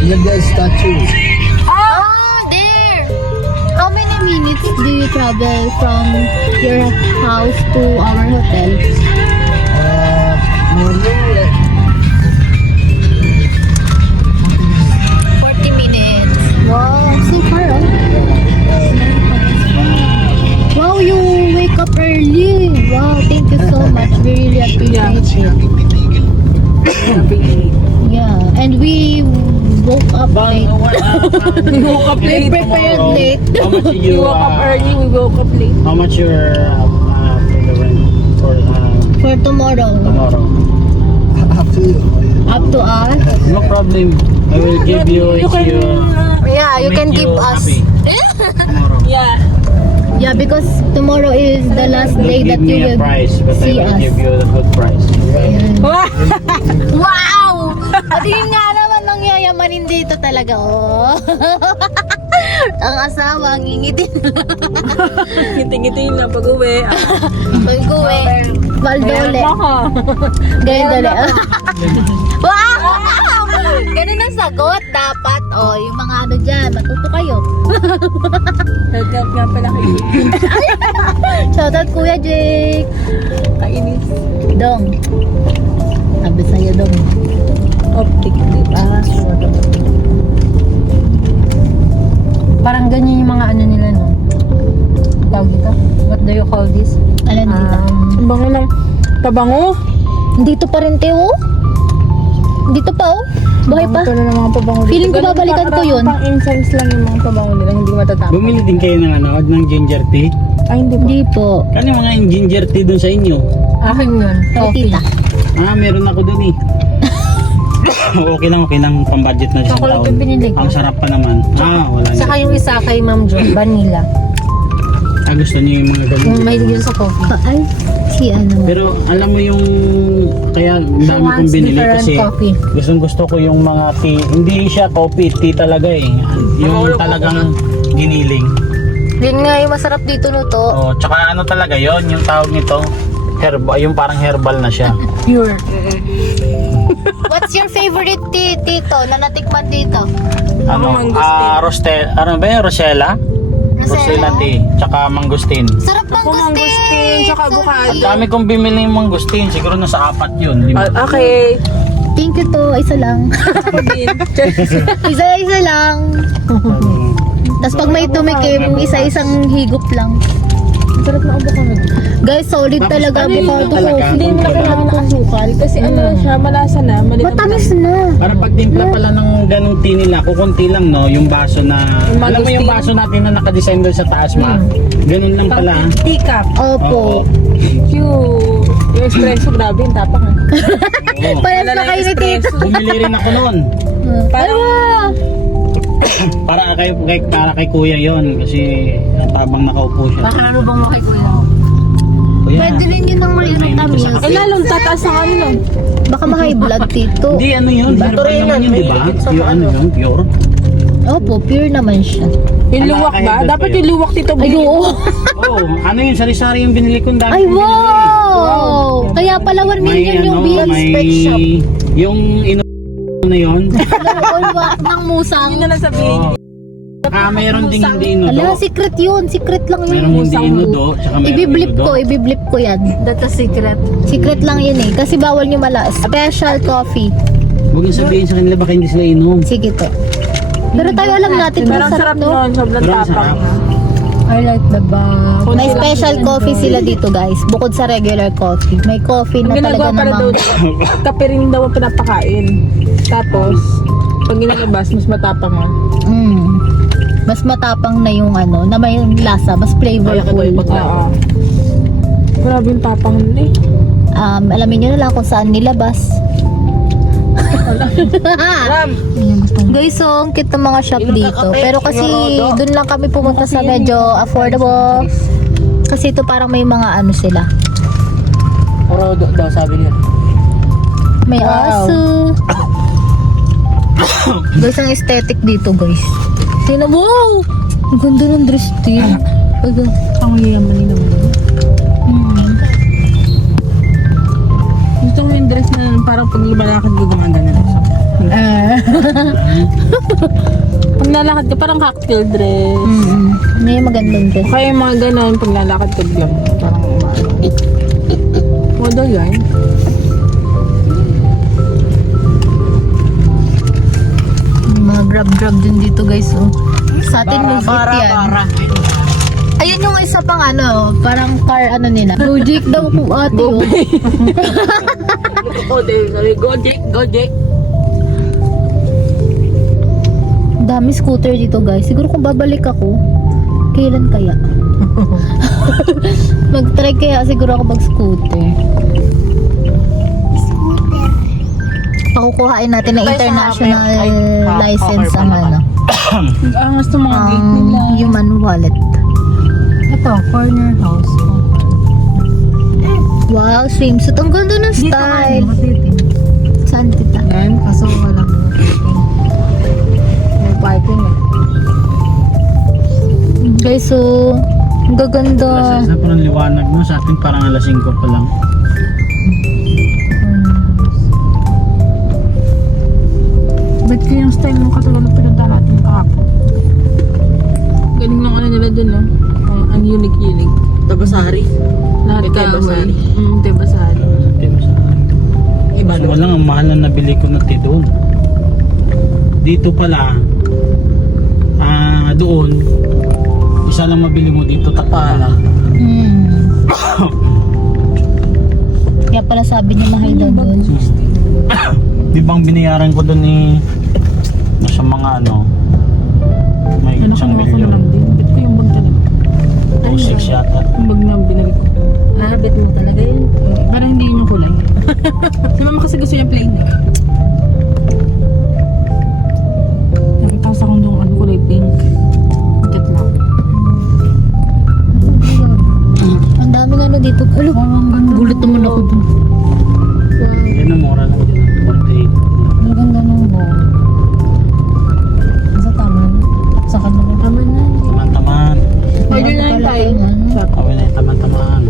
Near the statue. Ah, there! How many minutes do you travel from your house to our hotel? Morning, 40 minutes. Wow, so far, oh. Wow, you wake up early. Wow, thank you so much. We really appreciate it. Yeah, and we woke up late. We woke up We late. prepared late. How much did We you, woke up early, we woke up late. how much your for the rent for For tomorrow. tomorrow? up to you. Up to us. No problem. I will give you if can, you Yeah, you make can give us. happy tomorrow. Yeah. Yeah, because tomorrow is the last Don't day give that you me a will price, but I see will us. give you the good price. Wow! At yun nga naman ang yayamanin dito talaga, oh. Ang asawa, ang ngingitin. Ngiti-ngiti na pag-uwi. Pag-uwi. Baldole. Ganyan dali. Wow! Ganun ang sagot. Dapat, oh, yung mga ano dyan, matuto kayo. Shoutout nga pala kayo. Shoutout Kuya Jake. Kainis. Dong. Sabi sa'yo, Dong. Optic. Parang ganyan yung mga ano nila, no? Tawag dito? What do you call this? Alam dito. Ang bango ng pabango. Dito pa rin, Teo. Dito pa, oh. Buhay pa. Ito na ng mga pabango. Feeling ko Ganun babalikan pa, ko yun. Pang incense lang yung mga pabango nila, hindi matatapos. Bumili din kayo ng ano, ng ginger tea. Ay, hindi ba? Hindi po. Kano yung mga ginger tea dun sa inyo? Akin yun. Kay Coffee. tita. Meron ako dun eh. Okay lang, pang-budget na isang Chocolate taon. yung binili ko. Ang sarap pa naman. Wala Saka niya. yung isa kay Ma'am Jo, vanilla. Gusto niyo yung mga Yung ganun. mahilig yun sa coffee. Ay, si ano. Pero alam mo yung kaya She dami kong wants binili different kasi coffee. gusto ko yung mga tea. Hindi siya coffee, tea talaga eh. Yung talagang giniling. Yun nga yung masarap dito no to. Oh, tsaka ano talaga yon yung tawag nito. Yung parang herbal na siya. Pure. What's your favorite tea, Tito, na natikman dito? Ano? Ano ba yung Rosella? Rosella tea, tsaka mangustin. Sarap Mangustin, tsaka avocado. Ang dami kong bimili yung mangustin, siguro nasa 4 yun. 5. Okay. Thank you to, isa lang. Ako din. Isa lang. Tapos pag may tumikim, isa-isang higop lang. Sarap na avocado. Guys, solid talaga avocado ko. Hindi mo na kailangan ng asukal kasi ano siya, malasa na. Matamis na. Para pag timpla pala ng ganong tea nila, kukunti lang no, yung baso na, Yung alam mo yung baso natin na nakadesign doon sa taas ma, ganun lang pala. Teacup. Opo. Cute. Yung espresso, grabe yung tapak ha. Oo. Parang na kayo ni Tito. Bumili rin ako noon. Parang Para kay kuya yon kasi ang habang nakaupo siya. Ano bang makay kuya? Kuya, Pwede rin yun ng mali ng May tamis. sa Eh, lalong tataas ang ano nun. Baka ma-high blood, tito. Hindi, ano yun? Herbal naman yun, di ba? Yung ano yun, pure. Opo, pure naman siya. Yung luwak ba? Dapat yung luwak dito. Ay, oo. Oo, ano yun, sari-sari yung binili ko. Ay, wow! Kaya pala 1 million yung bills. may, yung na yun. All ng musang. Yun na lang sabihin. Mayroon ding hindi Ala, inudo. secret yun. Secret lang yun. Mayroon hindi inudo, tsaka mayroon Ibiblip ko yan. That's a secret. Secret lang yun eh. Kasi bawal nyo mala. Special coffee. Huwag yung sabihin sa kanila baka hindi sila inom. Sige to. Pero tayo alam natin Pero ang masarap sarap no. nun. Sobrang Pero ang tapang. sarap. I like the bag. May special coffee sila dito guys. Bukod sa regular coffee. May coffee Ang na ginagawa talaga pala daw, namang... kape rin daw ang pinapakain. Tapos, pag ginalabas, mas matapang ah. Mas matapang na yung ano, na may lasa, mas flavorful. Oo. Grabe yung tapang nun eh. Alamin nyo na lang kung saan nilabas. Ram! Guys, so ang cute ng mga shop dito. Pero kasi dun lang kami pumunta sa medyo affordable. Kasi ito parang may mga ano sila. Orodo daw sabi niya. May aso. Guys, ang aesthetic dito guys. Tingnan mo! Wow! Ang ganda ng dress din. Ang yaman naman. Gusto ko yung dress na parang pag lumalakad ko gumagana na siya. Pag lalakad ka, parang cocktail dress. May magandang dress. Kaya yung mga ganon, pag lalakad ka lang, parang umano. Model yan. May mga grab din dito guys. Oh. Sa atin mo yan. Ayun yung isa pang ano, parang car ano nila. Gojek daw po ate. Oh. Sabi, go Jake. Dami scooter dito guys. Siguro kung babalik ako, kailan kaya? Mag-try kaya siguro ako mag-scooter. Pakukuhain natin ng international license ang ano. Ang gusto mga gate nila. Human wallet. Ito, corner house. Wow, swimsuit. Ang ganda ng style. Saan tita? Yan, kaso walang may parking eh. Guys, so ang gaganda. Sa parang liwanag no, sa atin parang alas 5 pa lang. Ba't ko yung style ng katulad na pinunta natin kahapon? Galing lang ano nila dun, no? Ang unique. Tabasari. Lahat May Tebasari. Tebasari. Iba So, lang ang mahal na nabili ko na doon. Dito pala, doon, isa lang mabili mo dito, tapala. Kaya pala sabi niya mahal daw doon. Di bang binayaran ko doon nasa mga may Ano isang ko lang milyon. din? Ba't ko yung bag talaga? 2.6 yata. Yung bag na binalik ko. Habit mo talaga yun. Parang hindi yun yung kulay. Si mama kasi gusto niya plain eh. Nakita ko sa kong doon ano kulay pink. Kat lang. Ang daming ano dito. Alo, gulat naman ako dun. Yan ang mura lang din. 48. Ang ganda ng ball. Sa tama. Sa kanila. Tama na. Taman-taman. Order na lang tayo. Kawin na yung taman-taman.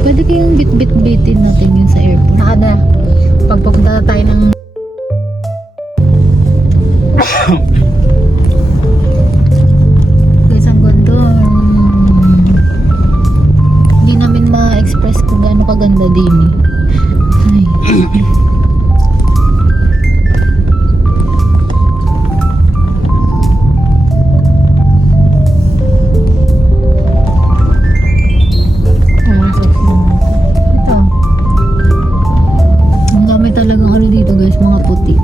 Pwede kayong bit-bit-bitin natin yun sa airport. Saka na. Pag pupunta na tayo ng Guys, ang ganda. Hindi namin ma-express kung gaano kaganda din eh. Ay. Ito. Ang dami talagang ano dito guys, mga puti.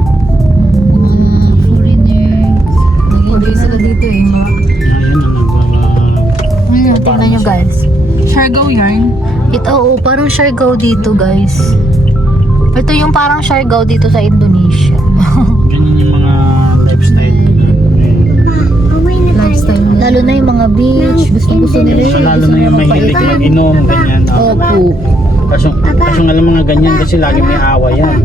Mga foreigners. Pwede sila dito eh. Ayan ang Ayun, tingnan nyo guys. Siargao yarn. Ito, oo, parang Siargao dito guys. Ito yung parang Siargao dito sa Indonesia. ganyan yung mga lifestyle nila. style nila. Lalo na yung mga beach. Gusto nila yun. So, lalo Gusto na nila yung mahilig magpaitan. mag-inom, ganyan. Opo. Kaso nga lang mga ganyan kasi lagi may away yan.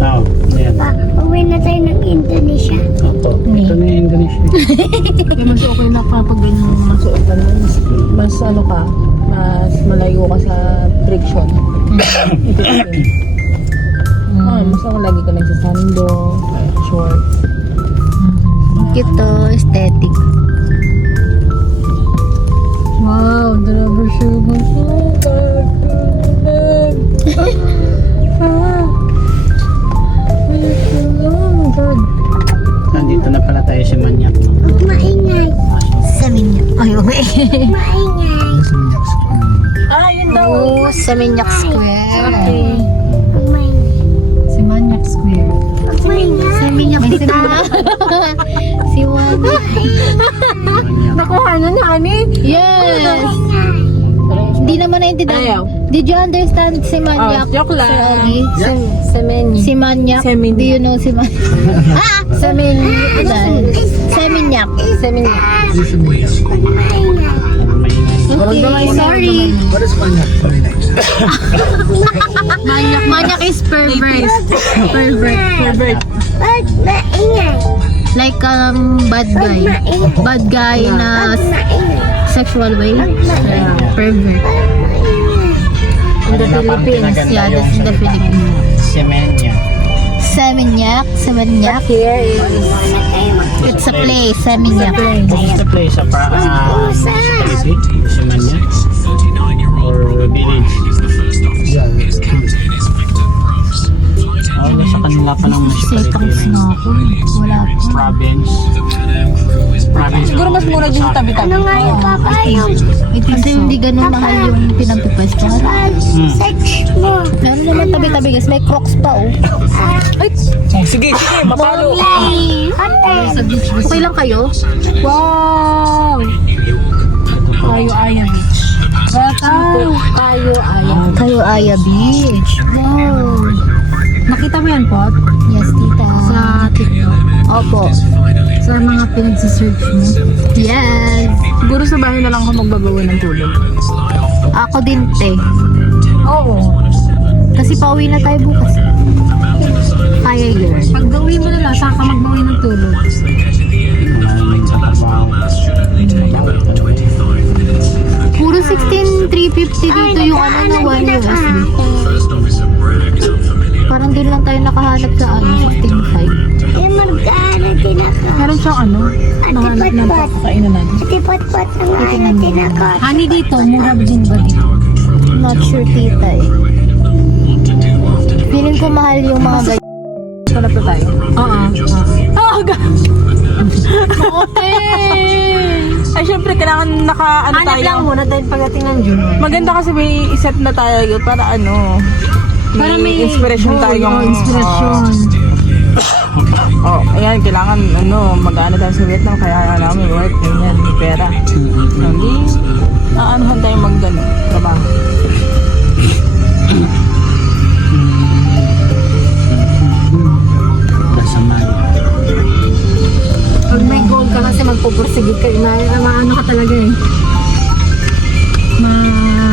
Oo, ayan. Uwi na tayo ng Indonesia. Opo, ito na yung Indonesia. Kaya mas okay na kapag ganyan masuot ka na. Mas ano ka, mas malayo ka sa friction. Ito din. Mas ako lagi ka nagsasando, shorts. Cute to. Aesthetic. Wow, driver shoe mo Oh my God. Nandito na pala tayo sa Manyak. Huwag maingay. Sa Minyak. Ay, okay. Maingay. Oo, sa Minyak Square. Huwag maingay. Si Manyak Square. Huwag maingay. Sa Minyak Square. Si Juan. Manyak. Nakuha na ni Ani. Yes! Hindi naman naintindihan. Ayaw. Did you understand si Manyak? Oh, joke lang. Sir Ogie? Sa menu. Si Manyak? Si Minyak. Do you know si Manyak? Sa Minyak. Sa Minyak. Sa Minyak. This is me. Okay, sorry. What is Manyak? Manyak is pervert. Pervert. Huwag maingay. Like bad guy. Bad guy na sexual way. Pervert. In the Philippines. Yeah, that's in the Philippines. Semenya. Seminyak. Seminyak. Here is It's a place. Seminyak. This is the place sa municipality, Semenya. Or village. Yeah, it's Oh, nasa kanila pa ng Seconds municipality. na ako. Wala pa. Province. Province. Siguro mas mura din yung tabi-tabi. Ano nga yung papayong? Kasi hindi ganun mahal yung pinagpipwestuhan. Sex mo. Meron naman tabi-tabi guys. May crocs pa oh. Sige, mapalo. Ate. Okay lang kayo? Wow! Kayo Aya Beach. Welcome to Kayo Aya. Kayo Aya Beach. Wow. Nakita mo yan, Pot? Yes, tita. Sa TikTok. Opo. Sa mga pinagsisearch mo. Yes. Siguro sa bahay na lang ako magbabawa ng tulog. Ako din, te. Oo. Kasi pauwi na tayo bukas. Kaya yun. Pag gawin mo na lang, saan ka magbawi ng tulog? Puro 16,350 dito yung ano na 1 USD. Parang doon lang tayo nakahanap sa ano, 16,500. Yung magkano tinaka. Meron siyang ano, nahanap ng pakakainan natin. Ate pat-pat ang ano tinaka. Honey dito, mura din ba dito? Not sure, tita eh. Feeling ko mahal yung mga ganyan. Hanap na tayo. Oo. Ay, syempre, kailangan naka, ano Hanap tayo. lang muna dahil pagdating ng June. Maganda kasi may iset na tayo yun para ano. Para may inspiration tayo. inspirasyon. Ayan, kailangan ano, mag-ano tayo sa Vietnam, kaya namin work, ganyan, may pera. Hindi, naanohan tayo mag-ano, trabaho. Pag may goal ka kasi magpupursige ka, maano ka talaga eh.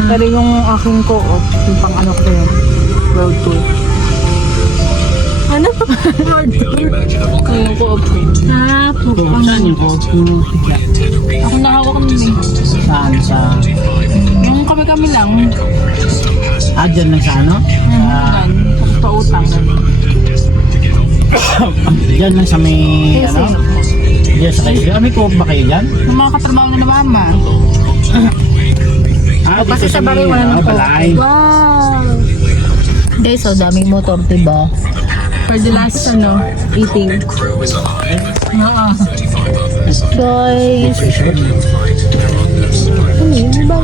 Pero yung aking co-op, yung pang ano ko yun, road tour. Ano? Road tour? Yung co-op ko. Saan yung coach? Ako nakawak nun eh. Saan? Sa... Yung kami-kami lang. Dyan lang sa ano? Yan, tapos pautang. Dyan lang sa may... Ano? Dyan sa kayo. May co-op ba kayo dyan? Yung mga katrabaho na mama. Kasi sa bahay wala ng balay. Wow! Guys, so daming motor, diba? For the last, ano, eating. Guys. Ano yun ba?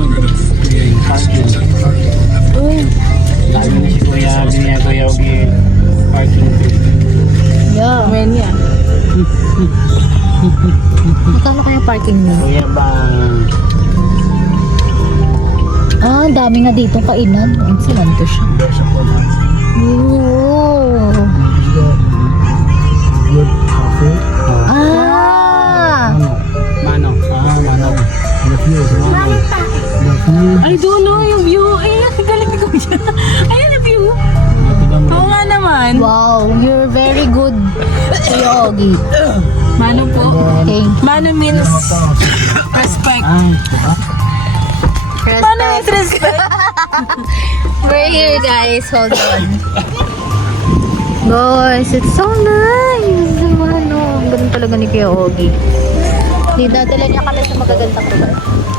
Uy. Lagi na si Kuya, Kuya Ogi, parking fee. Yeah. When yan? Magkano kaya parking niyo? Kuya ba? Ah, dami nga dito kainan. Saan to siya? There's a phone. Oh. good coffee. Ah! Mano. I don't know yung view. Ayun, galing ko siya. Ayun yung view. Oo nga naman. Wow, you're very good. Kuya Ogie. Mano po? Okay. Mano means respect. Mano means respect. We're here, guys. Hold on. Guys, it's so nice. Ano, ang ganda talaga ni Kuya Ogie. Dinadala niya kami sa magagandang lugar.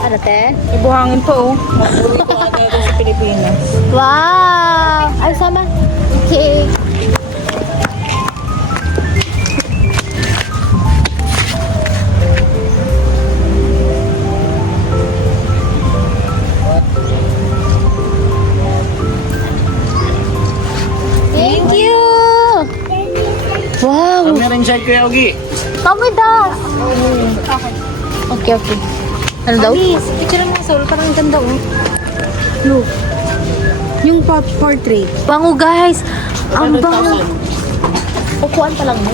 Ano, te? Ibuhangin po, oh. Ibuhangin tayo sa Pilipinas. Wow! Ay, sama. Okay. Thank you! Wow! Meron inside Kuya Ogie. Kami da! Okay, okay. Ano daw? Picture mo sa ulo, parang ganda oh. Look. Yung portrait. Bango, guys! Ang bango! Upuan pa lang mo.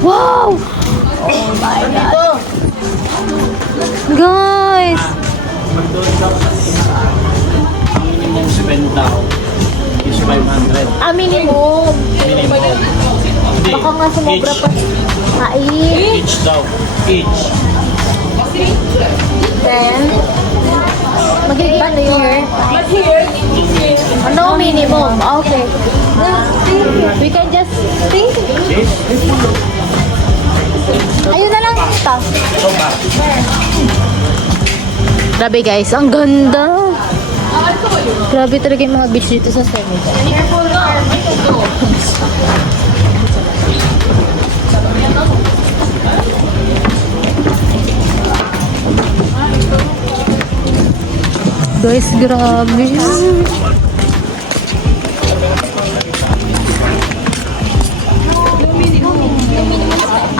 Wow! Oh my God! Guys! Minimum spend daw is 500. Minimum. Minimum. Hindi. Baka nga sumobra pa. Ay. Each daw. Each. Then, magiging ano yun? Ano minimum? Okay. We can just think. Ayun na lang ito. Grabe guys, ang ganda. Grabe talaga yung mga beach dito sa Senegal. Guys, grabe.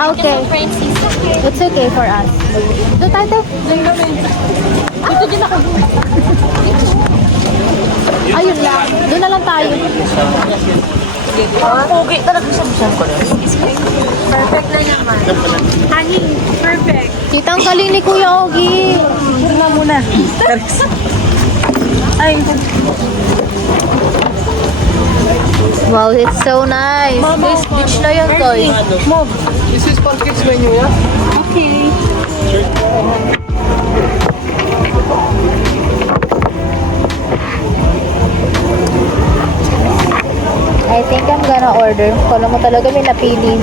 Okay. It's okay for us. Doon tayo. Dito din ako. Ayun lang. Doon na lang tayo. Okay, talaga sa ko na. Perfect na naman. Honey, perfect. Kitang galing ni Kuya Ogie. Tingnan muna. Ay, Wow, it's so nice. This beach na yun, Toy. This is for kids menu, yeah? okay. I think I'm gonna order. Kala mo talaga may napili.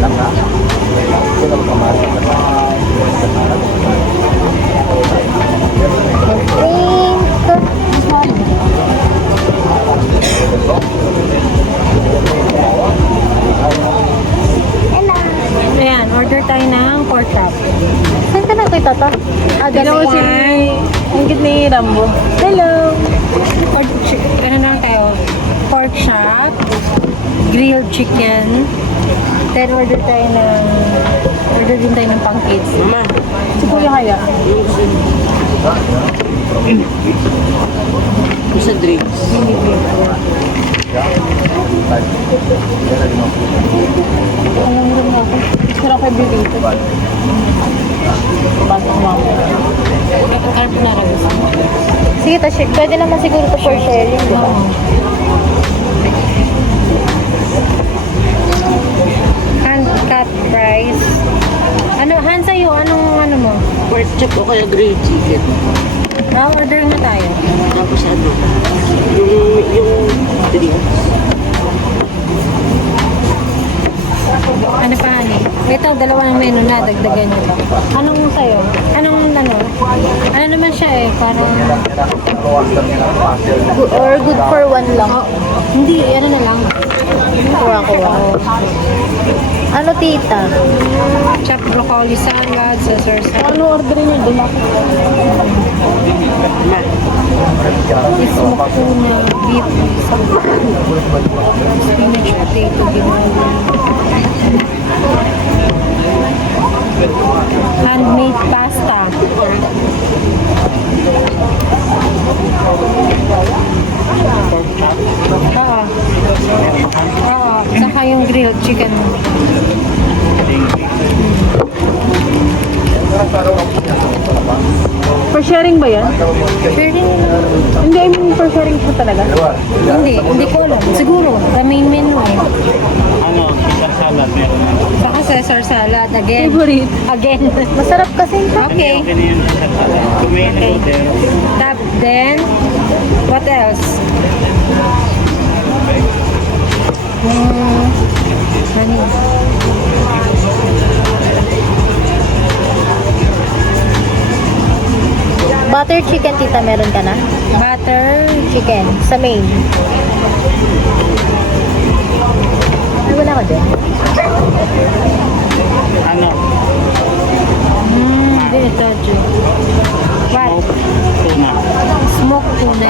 Ayan, order tayo ng pork chop. Saan ka nakita to? Hello, si... Ang cute ni Rambo. Hello! Ano na lang tayo? Pork chop, grilled chicken, then order din tayo ng pancakes. Mama. Si Kuya kaya. Sa drinks. Pero ako yung dito. Pasok mo ako. Carbonara gusto mo. Sige, Tashi. Pwede naman siguro to for sharing, di ba? Hand cut fries. Ano, Han sa'yo? Anong ano mo? Pork chop o kaya grilled chicken. Order na tayo. Tapos ano? Yung drinks. Ano pa, honey? Ito, dalawa ng menu na. Dagdagan nyo ba? Anong sa'yo? Anong ano? Ano naman siya eh? Parang... Or good for one lang. Hindi, ano na lang. Kuha. Ano, tita? Chopped broccoli salad, Caesar salad. Ano orderin niyo? Doon ako. Smoke tuna, beef, spinach, potato, ginola. Handmade pasta. Oo. Saka yung grilled chicken. For sharing ba yan? Sharing? Hindi, I mean for sharing siya talaga. Hindi ko alam. Siguro, the main menu eh. Ano, Caesar salad meron na. Baka Caesar salad again. Favorite. Again. Masarap kasi ito. Okay. Okay na yun Caesar salad. Kumain na yun there. Then, what else? Honey. Butter chicken, tita, meron ka na? Butter. Chicken, sa main. Ay, wala ka din. Ano? Hindi ito, Ju. What? Tuna. Smoked tuna.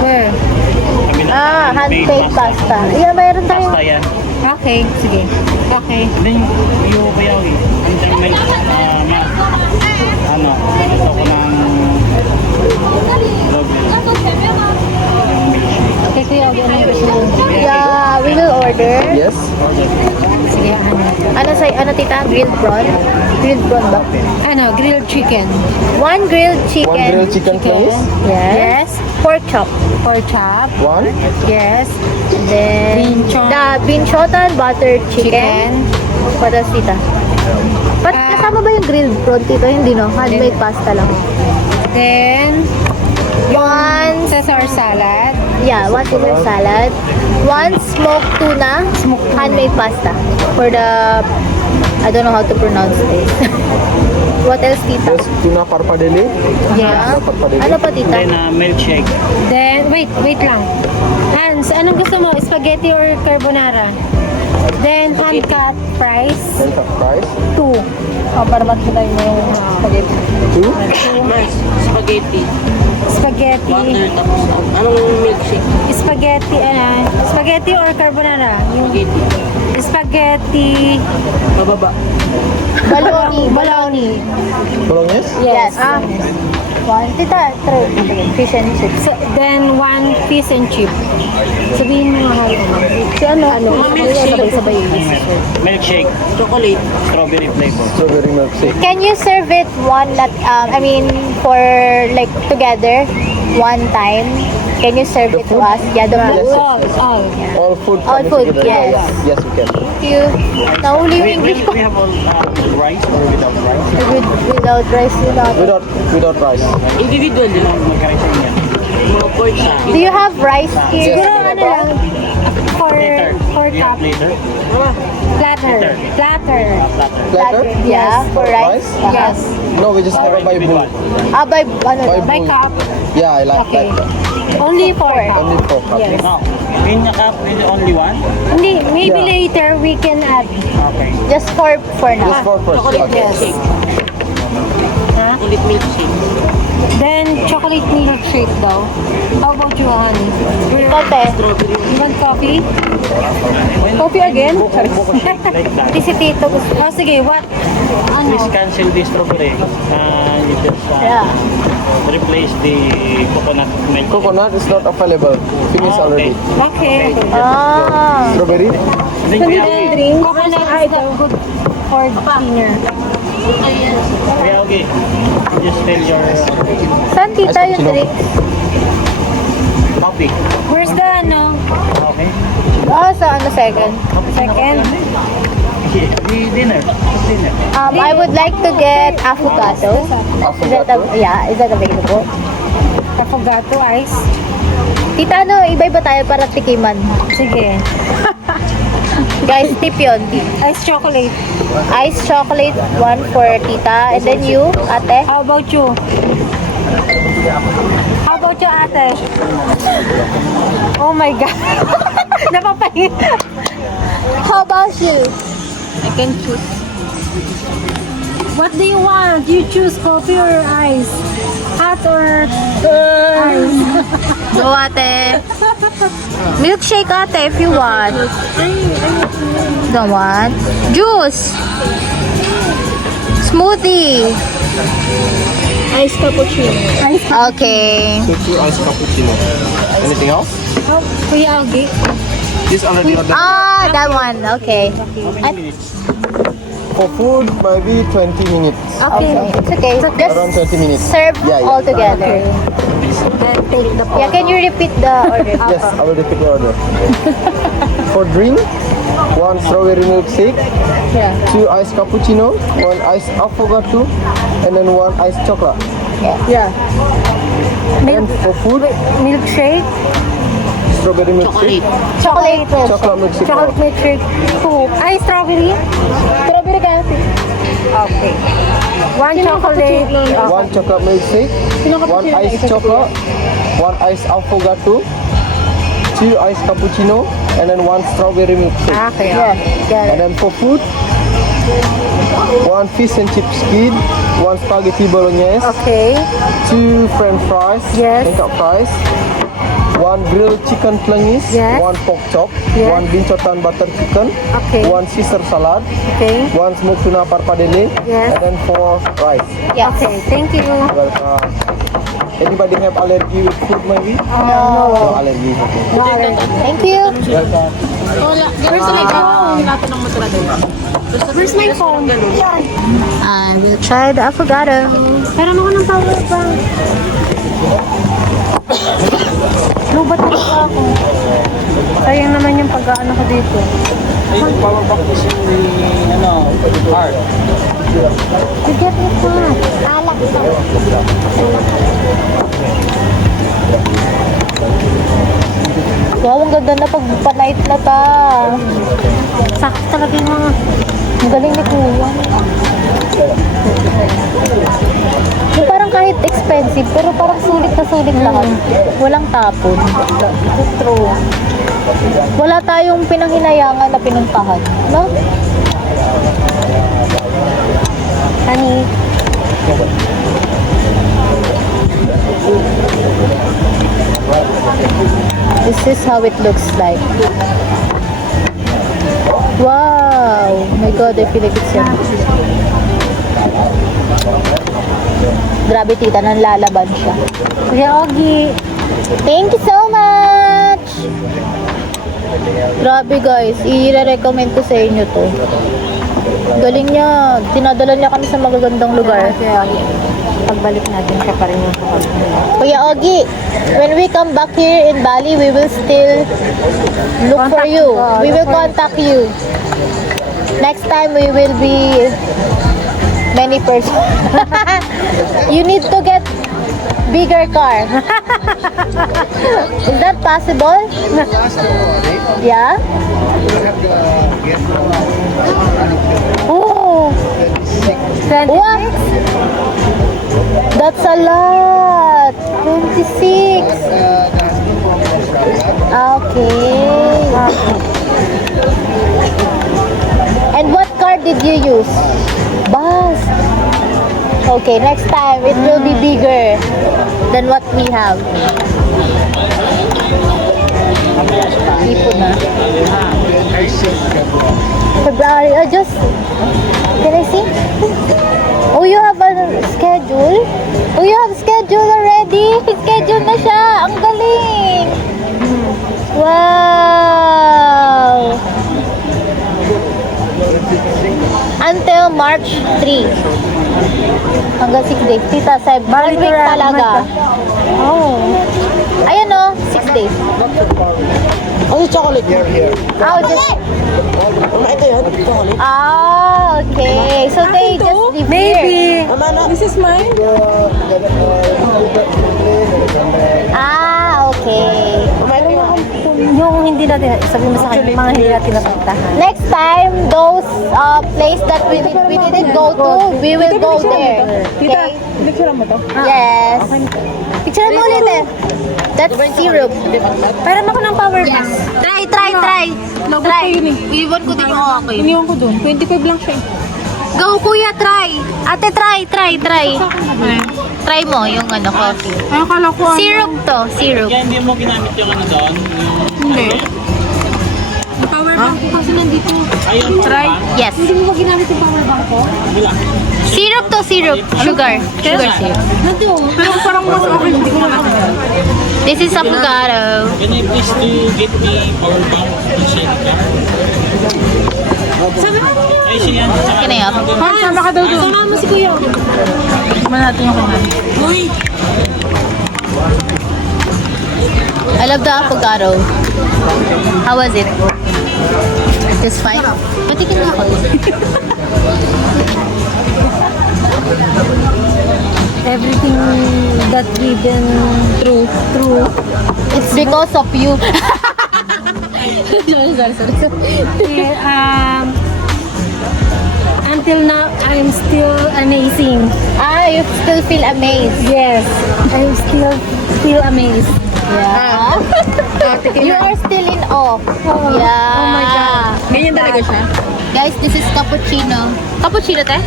Where? Handmade pasta. Yeah, mayroon tayo. Pasta yan. Okay, sige. Okay. Then, yung kayawi. And then may, ano, gusto ko ng Okay, kuya, ano yung gusto mo? Yeah, we will order. Yes. Sige, Ano tita? Grilled prawn? Grilled prawn ba? ano, grilled chicken. One grilled chicken. One grilled chicken, please. Yes. Pork chop. Pork chop. One. Yes. Then, Binchon. the binchotan buttered chicken. What else, tita? But kasama ba yung grilled prawn, tito? Hindi, no? Handmade pasta lang. Then, One, Caesar salad. yeah, one Caesar salad. One smoked tuna. Handmade pasta. For the, I don't know how to pronounce this. What else, tita? Yes, tuna parpadeli. Yeah. Parpadeli. Ano pa, tita? then milkshake. Then, wait lang. Hans, anong gusto mo? Spaghetti or carbonara? Then, hand-cut fries. Then the fries. 2. Oh, para matulay mo yung spaghetti. Two. Spaghetti. Spaghetti. Tapos, anong milkshake? Spaghetti or carbonara? Yung spaghetti. Mababa. Bologna. Bolognese. Yes. One. Tita, try. Fish and chips. Then, 1 fish and chip. Sabihin mo nga Si ano? sabay-sabay. Milkshake. Chocolate. Strawberry flavor. Strawberry milkshake. Can you serve it one for like together one time? Can you serve it to us? Yeah, the food. All. All food. All coming food, together. yes. Yes, we can. Thank you. Nahuli yung English ko. We have all rice or without rice. Without rice, without. Without rice. Individual din. Magkakaisa yan. Mga pork sa Do you have rice here? Siguro ano lang, for Yeah, cup. later. Platter. Platter. Platter? Yeah, for rice. Yes. No, we just have a by bowl. By ano? By cup. Yeah, I like Okay. that. Only 4 cup. Only 4 cups. Yes. No, in the cup is only one. Hindi, maybe Yeah. later we can add. Okay. Just for now. Just 4 first. chocolate Okay. milkshake. Ha? Chocolate milkshake. Then, chocolate milkshake daw. How about you, honey? Kote. You want coffee? Coffee again? Like that. Si Tito gusto. Oh, sige, what? Please Ano? cancel the strawberry. You just Yeah. replace the coconut milk. Coconut is not available. Finished already. Okay. Ah. Strawberry? I think we have Coconut is not good for dinner. yeah, okay. Just tell your Saan tita yung drink? coffee. Where's the, ano, Okay. Sa second. second? The dinner. Dinner. I would like to get avocado. Is that available? Affogato ice? Tita, iba-iba tayo para tikiman. Sige. Guys, tip yun. Ice chocolate. Ice chocolate, one for tita. And then you, ate? How about you? How about you, ate? Oh my God. Napapahin. How about you? I can choose. What do you want? You choose coffee or ice? Hot or ice? Go, ate. Milkshake, ate, if you want. Don't want? Juice. Smoothie. Ice cappuccino. Ice Okay. Two ice cappuccino. Anything else? Oh, Kuya Augie. This already ordered. That one. Okay. How many minutes? For food, maybe 20 minutes. Okay. It's okay. Around Just 20 minutes. serve Yeah, yeah. all together. Yeah, can you repeat the order? Yes, I will repeat the order. For drink, 1 strawberry milkshake, Yeah. 2 iced cappuccino, 1 iced affogato, and then 1 iced chocolate. Yeah. And for food, Milkshake? strawberry milkshake, Chocolate. chocolate milkshake. Chocolate milkshake. Two. Ay, strawberry? Strawberry kasi. Okay. One chocolate. 1 chocolate milkshake, 1 iced chocolate, 1 iced affogato, 2 iced cappuccino, and then 1 strawberry milkshake. Okay. Yeah. And then for food, 1 fish and chips skid, 1 spaghetti bolognese, Okay. 2 french fries, Yes. tingkat fries, 1 grilled chicken plungis, Yes. 1 pork chop, Yes. 1 binchotan butter chicken, Okay. 1 Caesar salad, Okay. 1 smoked tuna parpadele, Yes. and then 4 rice. Yes. Okay. Thank you. Welcome. Anybody have allergy with food maybe? No. No allergy. Okay. Thank you. Welcome. Where's my phone? I will try the affogato. Meron ako ng power bank. Lubat na ako. Sayang naman yung pag-ano ko dito. Ay, power bank is in the, heart. Bigat mo pa. Alak. Wow, ang ganda na pag-night na ta. Sakto talaga yung mga... Ang galing ni Kuya. Yung parang kahit expensive, pero parang sulit na sulit lahat. Walang tapon. True. Wala tayong pinanghinayangan na pinuntahan. No? Honey. This is how it looks like. Wow! My God, I feel like it's yummy. Grabe tita, nanlalaban siya. Kuya Ogie. Thank you so much! Grabe guys, i-recommend ko sa inyo to. Galing niya, dinadala niya kami sa magagandang lugar. Kaya pagbalik natin siya pa rin yung kapag. Kuya Ogie, when we come back here in Bali, we will still look for you. We will contact you. Next time we will be many persons. You need to get bigger car. Is that possible? Yeah? Oh! What? That's a lot. 26. Okay. And what car did you use? Bus. Okay, next time it will be bigger than what we have. Ipon na. February. Just can I see? Oh, you have a schedule? Oh, you have schedule already? Schedule na siya. Ang galing. Wow. Until March 3. Hanggang 6 days. Tita, sa 1 week talaga. Oh. Ayan o, 6 days. Ano chocolate? Here. Oh, just... Ito yan, chocolate. Ah, okay. So they just live here. This is mine. Ah, okay. Yung hindi natin, sabi mo sa akin, yung mga hindi natin napuntahan. Next time, those place that we didn't go to, we will go there. Okay? Picture mo to? Yes. Picture mo ulit eh. That's syrup. Pero ako ng power bank. Try. Nagot Try. ko yun eh. Iwan ko din yung okay. Iniwan ko dun. 25 lang siya eh. Go, kuya, try. Ate, try. Try mo yung coffee. Ay, akala ko Syrup to, syrup. Kaya hindi mo ginamit yung doon? Hindi. Yung power bank ko kasi nandito. Ayun, try. Yes. Hindi mo ba ginamit yung power bank ko? Syrup to, syrup. Sugar syrup. Nandito. Pero parang mas okay. Hindi ko nakakita. This is avocado. Can I please to get me power bank and shake it? Ay, siya yan. Kinayap. Sama ka daw doon. Sama mo si Kuya. Sama natin yung kanan. I love the avocado. How was it? Just fine? Patikin na ako. Everything that we've been through. It's because of you. Until now, I'm still amazing. You still feel amazed. Yes, I'm still amazed. Yeah. You are still in awe. Yeah. Oh my God. Ganyan talaga siya. Guys, this is cappuccino. Cappuccino, te?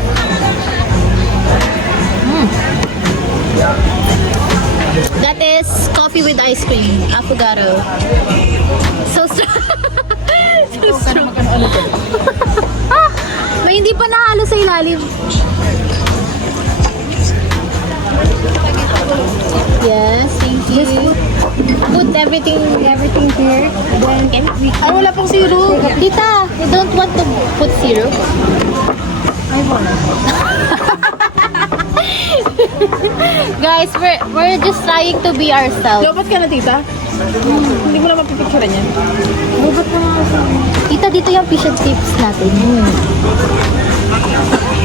That is coffee with ice cream. Affogato. So strong. So strong. May hindi pa nahalo sa ilalim. Yes, thank you. Put everything here. Then ay, wala pang syrup. Tita, you don't want to put syrup? I want. Guys, we're just trying to be ourselves. Lobat ka na, tita? Hindi mo na mapipicturean yan. Lobat mo nga sa Tita, dito yung fish and chips natin.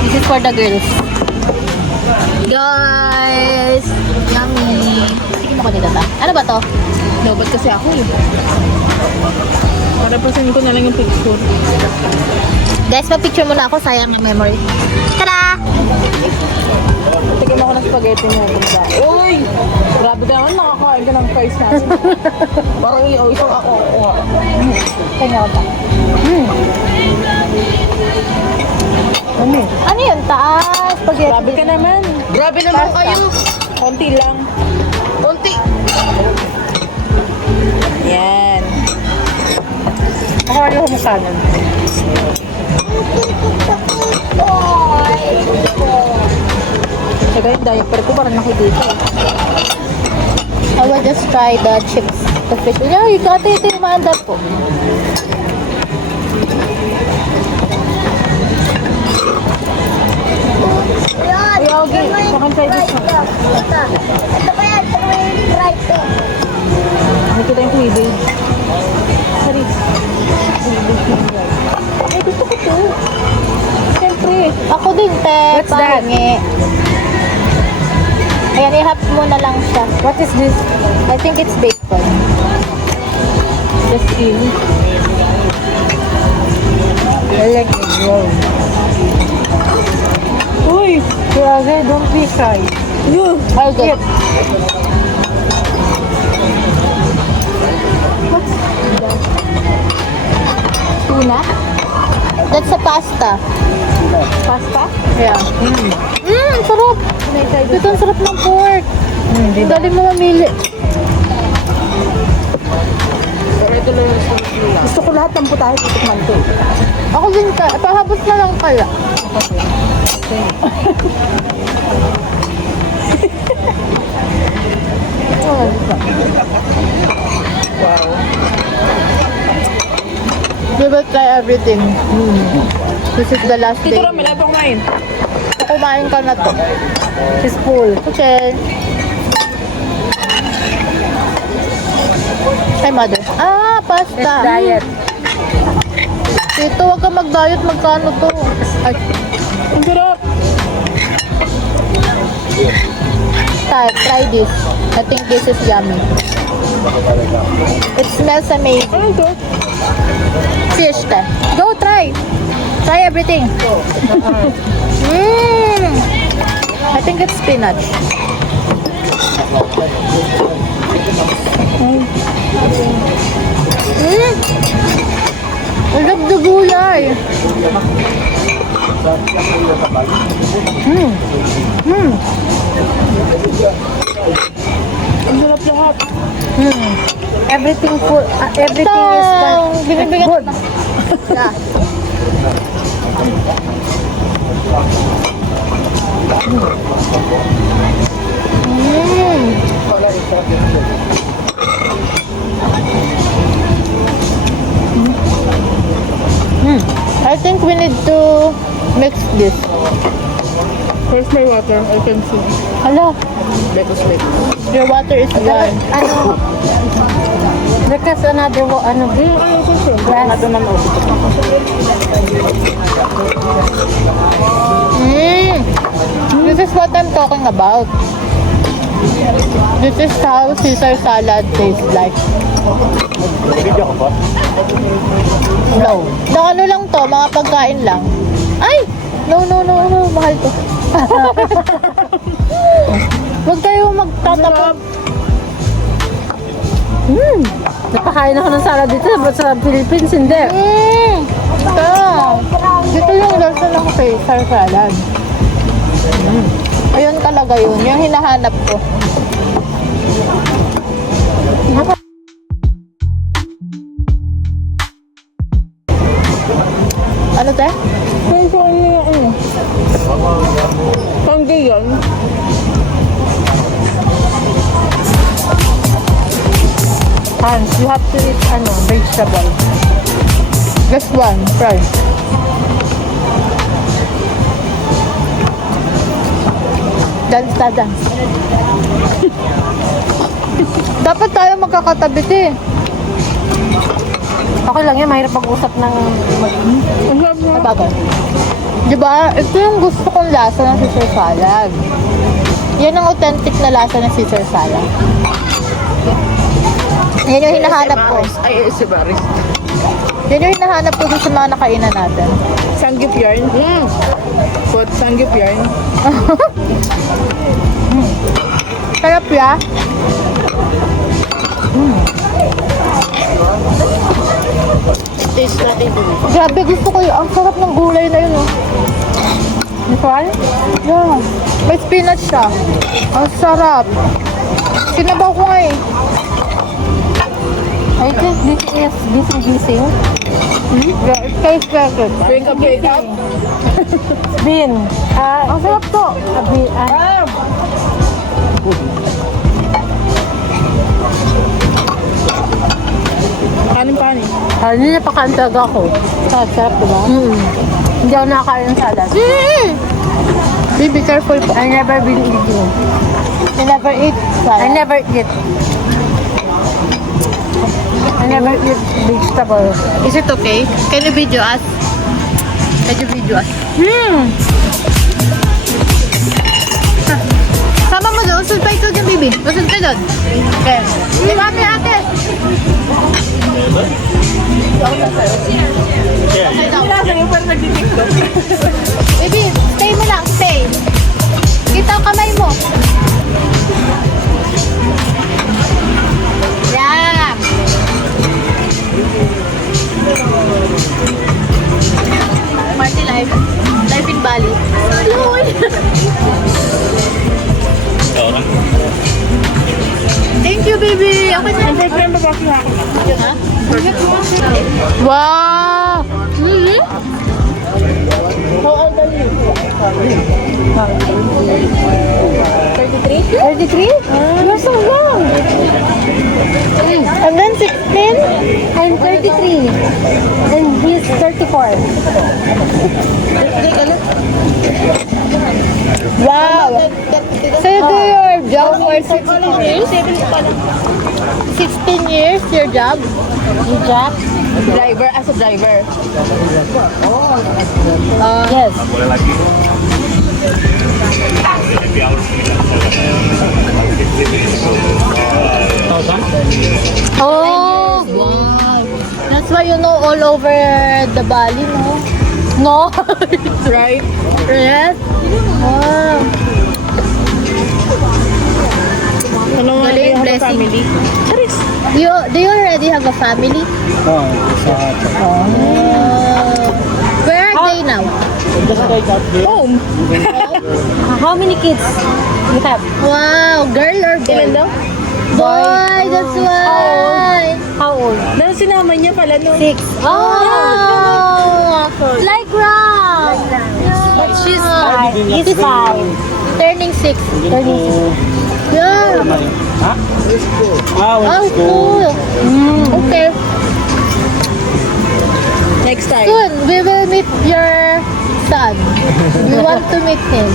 This is for the girls. Guys! Yummy! Sige mo ko nito ta. Ano ba to? Lobat kasi ako eh. Para pasanin ko na lang yung picture. Guys, pa-picture muna ako. Sayang ang memory. Tada! Tigyan ako ng spaghetti mo. Bunda. Uy! Grabe ka naman, nakakain ka ng fries natin. Parang isang ako. Kanya ko pa. Ano yun? Taas! Spaghetti. Grabe ka naman. Grabe naman kayo. Konti lang. Konti. Yan. Ako ano mo kanan. Saka yung diaper ko parang nakidito eh. I will just try the chips. The fish. Yeah, you got it. Ito yung maandar po. Ay, okay. Second try this one. Ito pa yan. Ito pa yung right to. Nakita yung cleavage. Sorry. Ay, gusto ko to. Siyempre. Ako din, te. What's that? Pahingi. Ayan, i-hap mo na lang siya. What is this? I think it's bacon. The skin. I like it. Wow. Uy! Grabe, don't be shy. You! I'll get. Tuna? That's a pasta. Pasta? Yeah. Sarap. Ito ang sarap ng pork. Ang galing mo mamili. Gusto ko lahat ng putahe titikman ko. Ako din ka. Pahabos na lang kaya. Wow. We will try everything. This is the last day. Tito Ram, wala pa kumain. Kumain ka na to. She's full. Okay. Hi, mother. Pasta. It's diet. Tito, wag ka mag-diet. Magkano to? Ay, Ang sarap. try this. I think this is yummy. It smells amazing. Ano to? Fish te. Go, try. Try everything. I think it's spinach. I love the gulay. Ang sarap lahat. Everything full, everything is done. Binibigyan Good. na. Yeah. I think Next this. Where's my water? I can see. Hello. Let us wait. Your water is gone. Ano? Request another glass. This is what I'm talking about. This is how Caesar salad tastes like. No. Na ano lang to, mga pagkain lang. Ay! No. Mahal to. Huwag kayo magtatapon. Napakain ako ng salad dito, but sa Philippines, hindi. Ito. Dito yung lasa ng Caesar salad. Ayun talaga yun. Yung hinahanap ko. Ano te? Panggi yun. Hans, you have to eat vegetable. Just one. Fries. Dance na dance. Dapat tayo magkakatabi eh. Okay lang yan, mahirap mag-usap ng... Sabagay. Diba? Ito yung gusto kong lasa ng Caesar salad. Yan ang authentic na lasa ng Caesar salad. Yan yung hinahanap ko. Ay, si Baris. Yan yung hinahanap ko sa mga nakainan natin. Sanggip yarn. Put sanggip yarn. Sarap ya. Taste natin dun. Grabe, gusto ko yun. Ang sarap ng gulay na yun, oh. Nicole? Yeah. May spinach siya. Ang sarap. Sinabaw ko nga eh. I think this is gising-gising. Yeah, it tastes like it. Break up. Bean. Ang sarap to. Kanin. Hindi napakaantag ako. Sarap, diba? Hindi ako nakakain ng salad. Be careful po. I never been eating. You never eat salad? I never eat. I never eat vegetable. Is it okay? Can you video us? Sama mo doon. Usod pa ikaw dyan, baby. Usod ka doon. Okay. Di ba, ate? Baby, stay mo lang. Stay. Kita ang kamay mo. Yeah. Party life. Life in Bali. Lord. Thank you, baby. Okay na. Ha? Wow. How old are you? 33? You're so young. And then 16? I'm 33. And he's 34. Wow. So you do your job for 16 years? 16 years your job? Your job? As a driver. Yes. Oh, wow. That's why you know all over the Bali, no? No? Right? Yes? Wow. Galing, blessing. Do you already have a family? Oh. Where are they now? Home. How many kids you have? Wow, girl or boy? Ilan daw? Boy, that's why. How old? Nang sinama niya pala no. 6. Oh, like Ram. But she's 5. He's 5. Turning 6. Yeah. Oh, cool. Okay. Next time. Soon, we will meet your son. We want to meet him.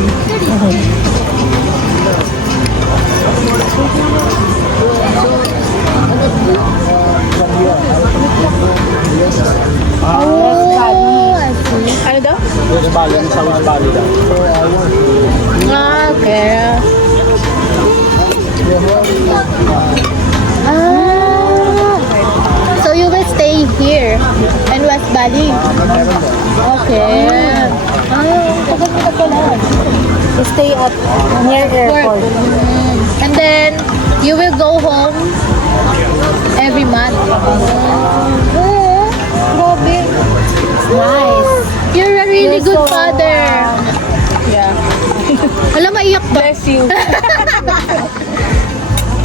Oh, I see. Ano daw? West Valley, sa West Valley daw. Okay. Ah, so you will stay here in West Valley? Okay. Tagal mo na pala. Stay at near airport. And then, you will go home every month. Grabe. Nice. You're a really good father. Yeah. Alam, maiyak ba? Bless you.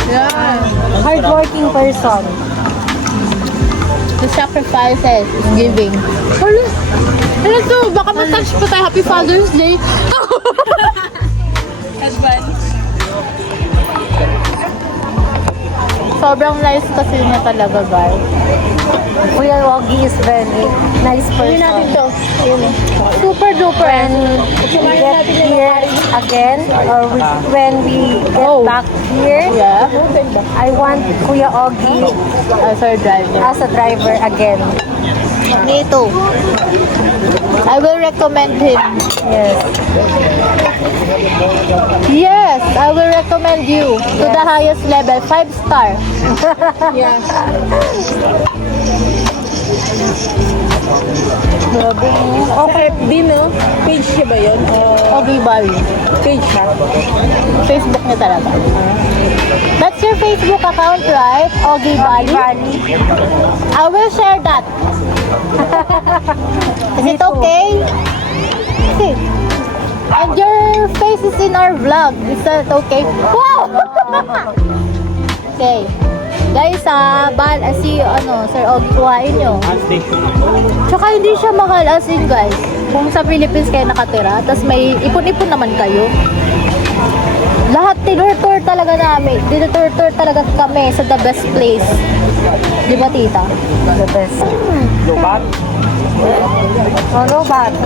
Yeah. Hardworking person. The sacrifices, giving. Ano to? Baka matouch pa tayo. Happy Father's Day. Sobrang nice kasi niya talaga, guys. Kuya Ogie is very nice person. Super duper. When we get here again, or when we get back here, Yeah. I want Kuya Ogie As our driver. as a driver again. Me too. I will recommend him. Yes. Yes, I will recommend you to the highest level. 5 star. Yeah. Okay, Dino, page siya ba yun? Okay, Bali. Page siya? Facebook niya talaga. That's your Facebook account, right? Ogie Bali? I will share that. Is it okay? See. And your face is in our vlog. Is that okay? Wow! Okay. Guys, si Sir Ogie, kuhain nyo. Tsaka hindi siya mahal as in, guys. Kung sa Philippines kayo nakatira, tapos may ipon-ipon naman kayo. Lahat tinurtur talaga namin. Tinurtur talaga kami sa the best place. Di ba, tita? The best. Lupat? Oh, no bad.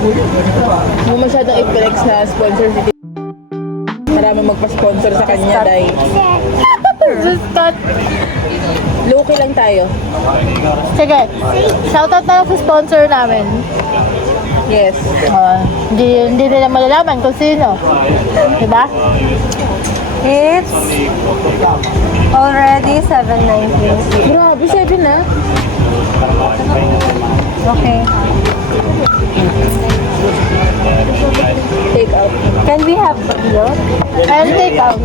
Hindi mo masyadong i-flex na sponsor si Tito. Marami magpa-sponsor sa kanya dahil Just cut. low-key lang tayo. Sige. Shoutout na lang sa sponsor namin. Yes. Hindi nila malalaman kung sino. Diba? It's already 7:19. Grabe, 7 na. Okay. Take out. Can we have video? I'll take out.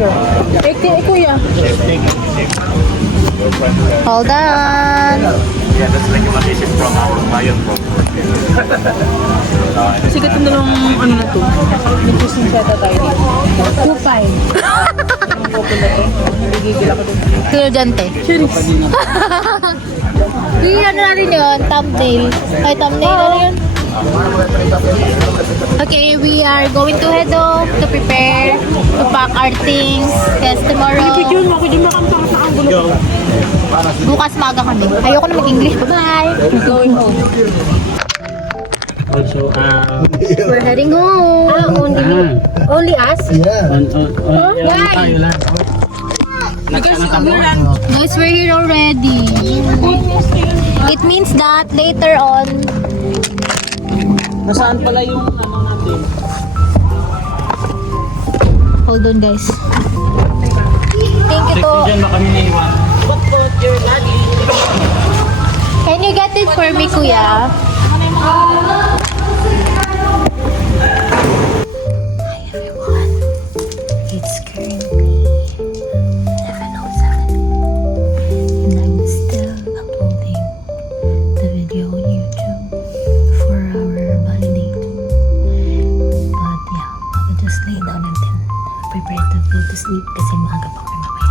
Kuya. Hold on. Yeah, that's like a this is from our Mayan property. Sikat na lang ano na to. Nag-pusing seta tayo dito. 2.5. Ang couple na to. Nagigigil ako dun. Estudyante. Cheers. Hindi ano natin yun, thumbnail. Ay, thumbnail ano yun? Okay, we are going to head off to prepare to pack our things. Yes, tomorrow. Yun, ako din makampang sa gulo. Bukas maga kami. Ayoko na mag-English. Bye-bye. Going home. Also, We're heading home. Only us? tayo lang. Guys, we're here already. It means that later on, Nasaan pala yung ano natin? hold on guys. Thank you Check to. nyo dyan, baka may naiwan. Can you get it for me, kuya? Hi everyone. It's currently 11:07 and I'm still uploading the video on YouTube for our bali date. But yeah, I will just lay down and then prepare to go to sleep kasi maaga pa kami mamaya.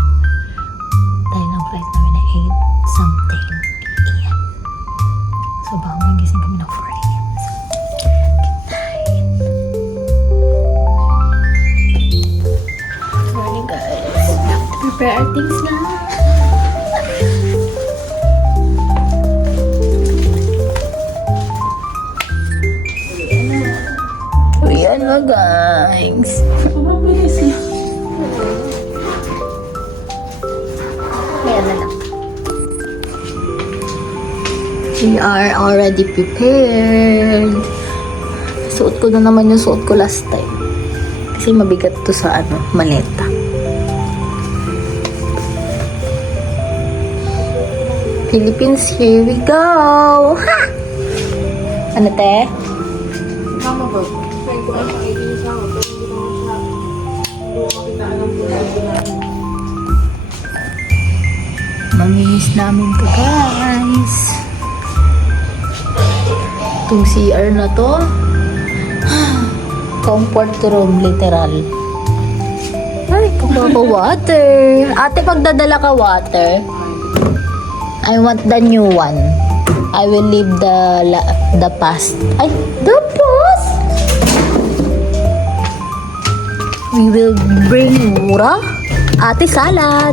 Dahil ang flight namin na 8 something AM. So baka magising kami ng 4 AM. So, good morning guys. We have to prepare our things now. guys. Sobrang bilis lang. Meron na lang. We are already prepared. Suot ko na naman yung suot ko last time. Kasi mabigat to sa maleta. Philippines, here we go! Ha! Ano te? Mama ba? Kaya ko ang kaibig sa ako. Pero hindi ko siya. Hindi ko makitaan ng buhay namin. Mamimiss namin to guys. Itong CR na to. Comfort room, literal. Ay, kukuha water. Ate, pagdadala ka water, I want the new one. I will leave the past. Ay, the past! We will bring mura. Ate, salad.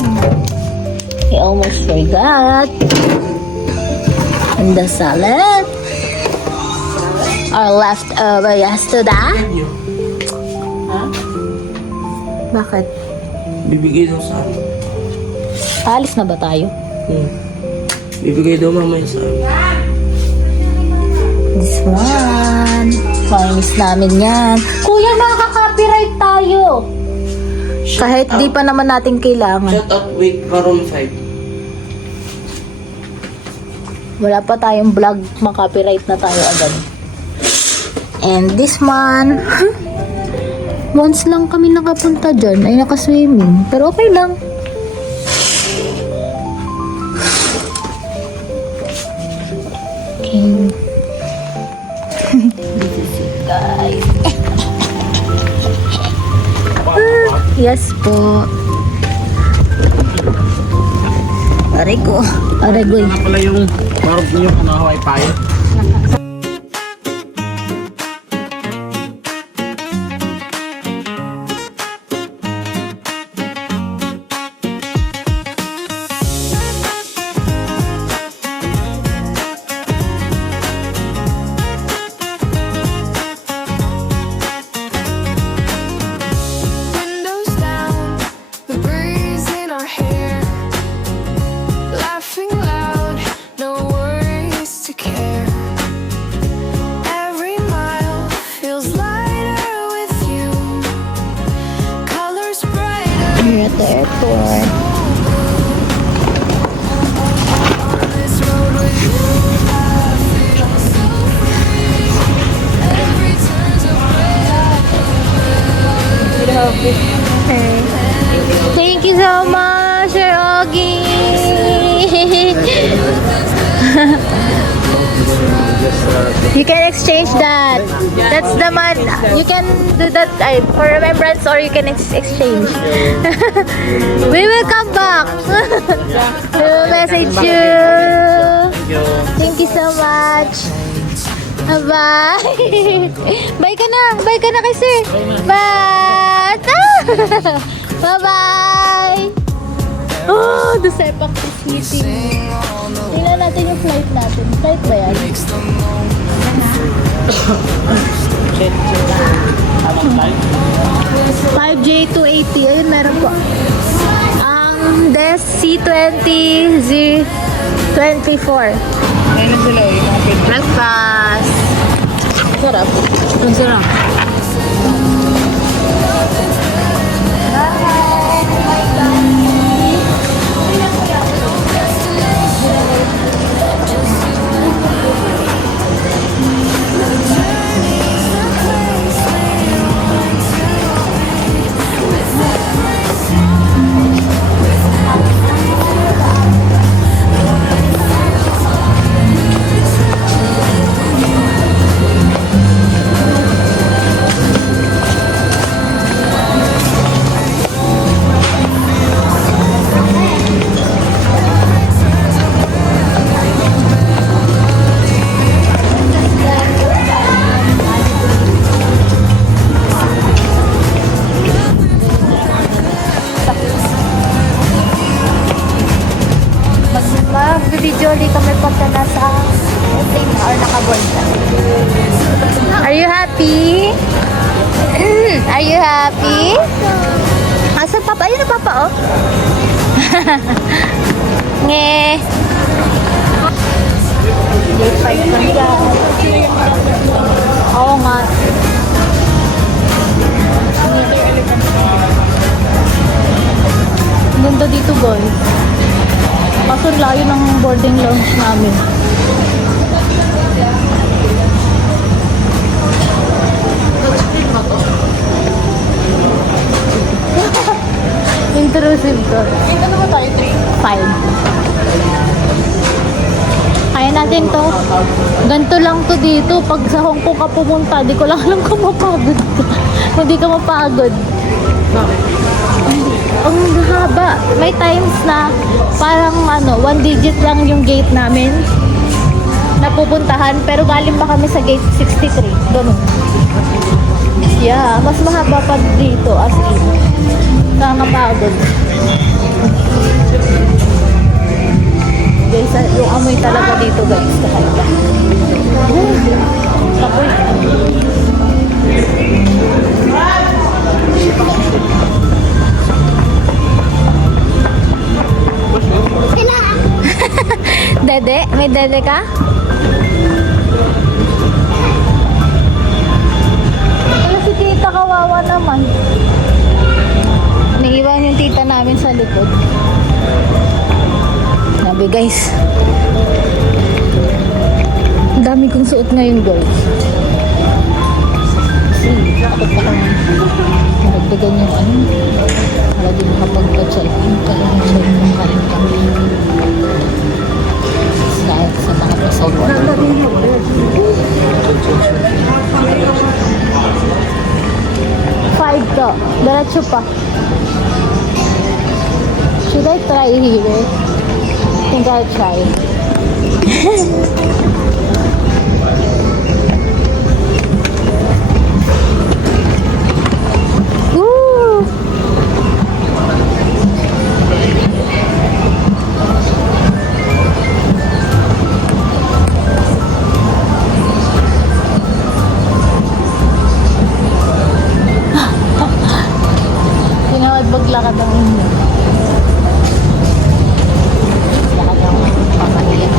I almost forgot. And the salad. Our leftover yesterday. Bakit? Bibigay daw sa akin. Alis na ba tayo? Bibigay daw mamaya sa akin. This one. Miss namin yan. Kuya, makaka-copyright tayo. Kahit di pa naman natin kailangan. Shout out, wait pa room 5. Wala pa tayong vlog, makaka-copyright na tayo agad. And this one. Once lang kami nakapunta dyan, ay nakaswimming. Pero okay lang. Okay. This is it, guys. Yes po. Aray ko. Aray ko. Ano pala yung marog niyo kung Hawaii Pie? Windows down, the breeze in our hair, laughing loud, no worries to care. Every mile feels lighter with you, colors brighter. We're at the airport. On this road with you, I feel so free. Every turn's a Thank you so much, Sir Augie. You can exchange that. That's the money. You can do that for remembrance, or you can exchange. We will come back. We will message you. Thank you so much. Bye. Bye ka na. Bye ka na kay sir. Bye. Bye-bye. Oh, the sepak is hitting. Tingnan natin yung flight natin. Flight ba yan? Check. Anong flight? 5J280. Ayun, meron po. Ang Des C20 Z24. Ayun na sila eh. Mga pwede. Breakfast. Sarap. Ang sarap. happy? Asa papa? Ayun na papa, oh. Nge. Day 5 lang yan. Oo nga. Ganda dito, guys. Kaso layo ng boarding lounge namin. Intrusive to. Ano ba tayo? 3? 5. Kaya natin to. Ganito lang to dito. Pag sa Hong Kong ka pumunta, di ko lang alam kung mapagod ka. Hindi ka mapagod. Ang haba. May times na parang 1 digit lang yung gate namin na pupuntahan. Pero galing pa kami sa gate 63. Ganun. Yeah, mas mahaba pa dito as in. Nakakapagod. Guys, yung amoy talaga dito guys. Kakaiba. Tapoy. Dede? May dede ka? Wala si tita, kawawa naman. Naiiwan yung tita namin sa likod. Sabi guys. Ang dami kong suot ngayon guys. Kasi takot pa kami. Maragdagan yung ano. Para din makapagpatsal. Yung kalansyal ng karin kami. Kahit sa mga pasawa. Five to. Diretso pa. Should I try here? I think I'll try. Woo! Tinawad maglakad ang inyo. Lakad ang pamahilip.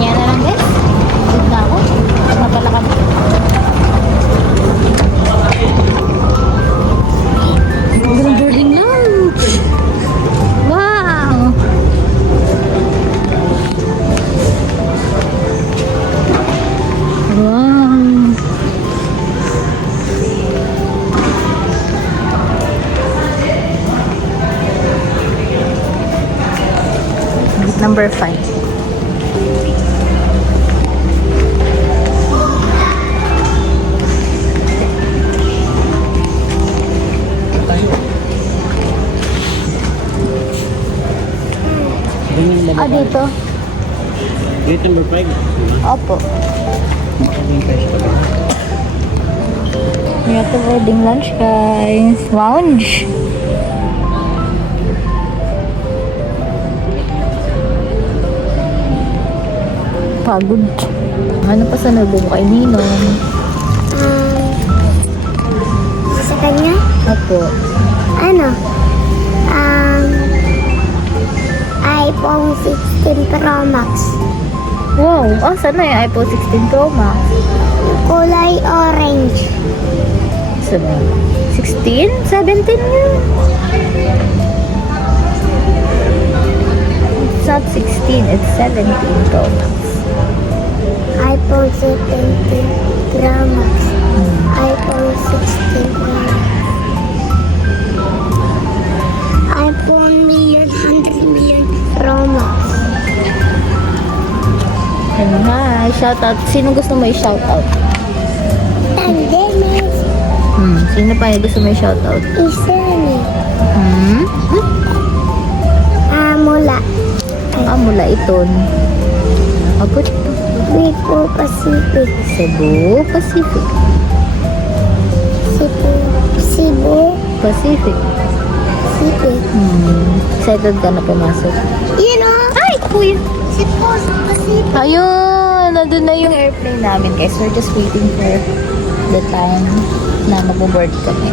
Yan na lang guys. Good na ako. Napalakad. Ang boarding lang. Wow! Wow! Number 5. Ah, dito? Gate number 5. Opo. We have to boarding lunch, guys. Lounge. Pagod. Ano pa sa nabong kay Ninong? Sa kanya? Opo. Ano? iPhone 16 Pro Max. Wow. Oh, saan na yung iPhone 16 Pro Max? Kulay orange. Saan na? 16? 17 yun. It's not 16. It's 17 Pro Max. iPhone 17 Pro Max. iPhone 16 Pro Max. iPhone million, 100 million Pro Max. Hi, shoutout. Sino gusto mo i-shoutout? And Dennis. Sino pa yung gusto mo i-shoutout? Isani. Mula. Mula iton. Agot. Cebu Pacific. Cebu Pacific. Cebu Pacific. Pacific. Excited ka na pumasok? Yun o. Ay, kuya. Cebu Pacific. Ayun, nandun na yung airplane namin guys. We're just waiting for the time na mag-board kami.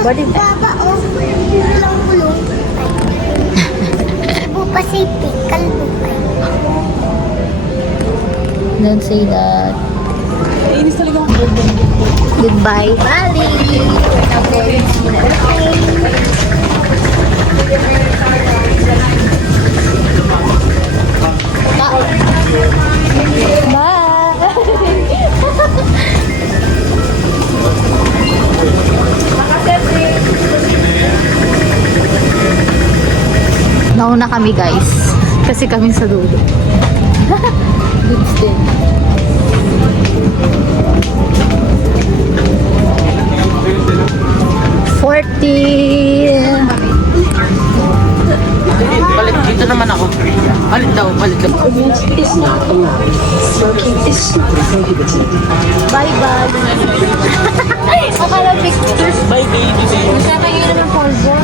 Boarding time. Baba, oh. Kulong-kulong. Cebu Pacific, Kalbukay. Don't say that. Inis talaga ako. Goodbye, Bali! We're now going to the airplane. Nauna kami guys. Kasi kami sa dulo. Goods din. Palit dito naman ako. Palit daw. Bye-bye. Akala pictures. Bye, baby. Magkakayo naman polvo.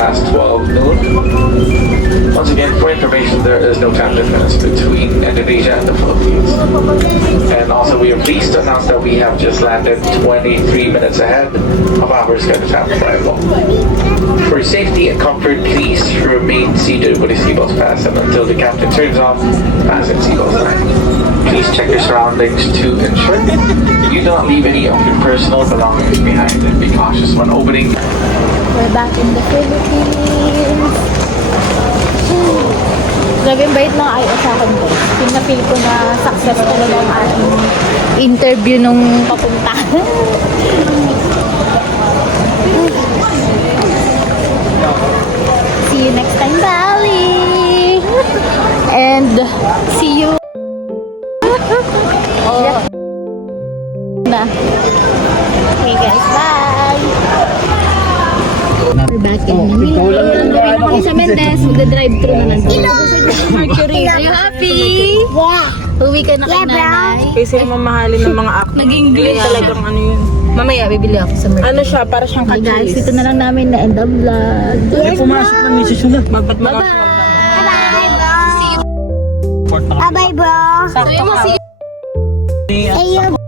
past 12 noon. Once again, for information, there is no time difference between Indonesia and the Philippines. And also, we are pleased to announce that we have just landed 23 minutes ahead of our scheduled time arrival. For safety and comfort, please remain seated with your seatbelts fastened until the captain turns off fasten seatbelt sign. Please check your surroundings to ensure you do not leave any of your personal belongings behind, and be cautious when opening. We're back in the Philippines. Grabe ang bait ng IO sa akin guys. Pinapil ko na success talaga ang aking interview nung papunta. See you next time, Bali! And see you. Oh. Na. Okay guys, bye! We're back in Manila. Uwi na kami sa Mendez. Magda-drive-thru na lang. Mercury. Are you happy? Yeah. Uwi ka na kay nanay. Kasi mamahalin ng mga actor. Naging Hindi talagang ano yun. Mamaya, bibili ako sa Mercury. Ano siya? Para siyang Hey guys, ka-cheese. ito na lang namin na end of vlog. May pumasok na may susunod. Babat mo Bye-bye! Bye-bye, bro. Port na kami. Bye-bye, bro. Sakto ka. Say you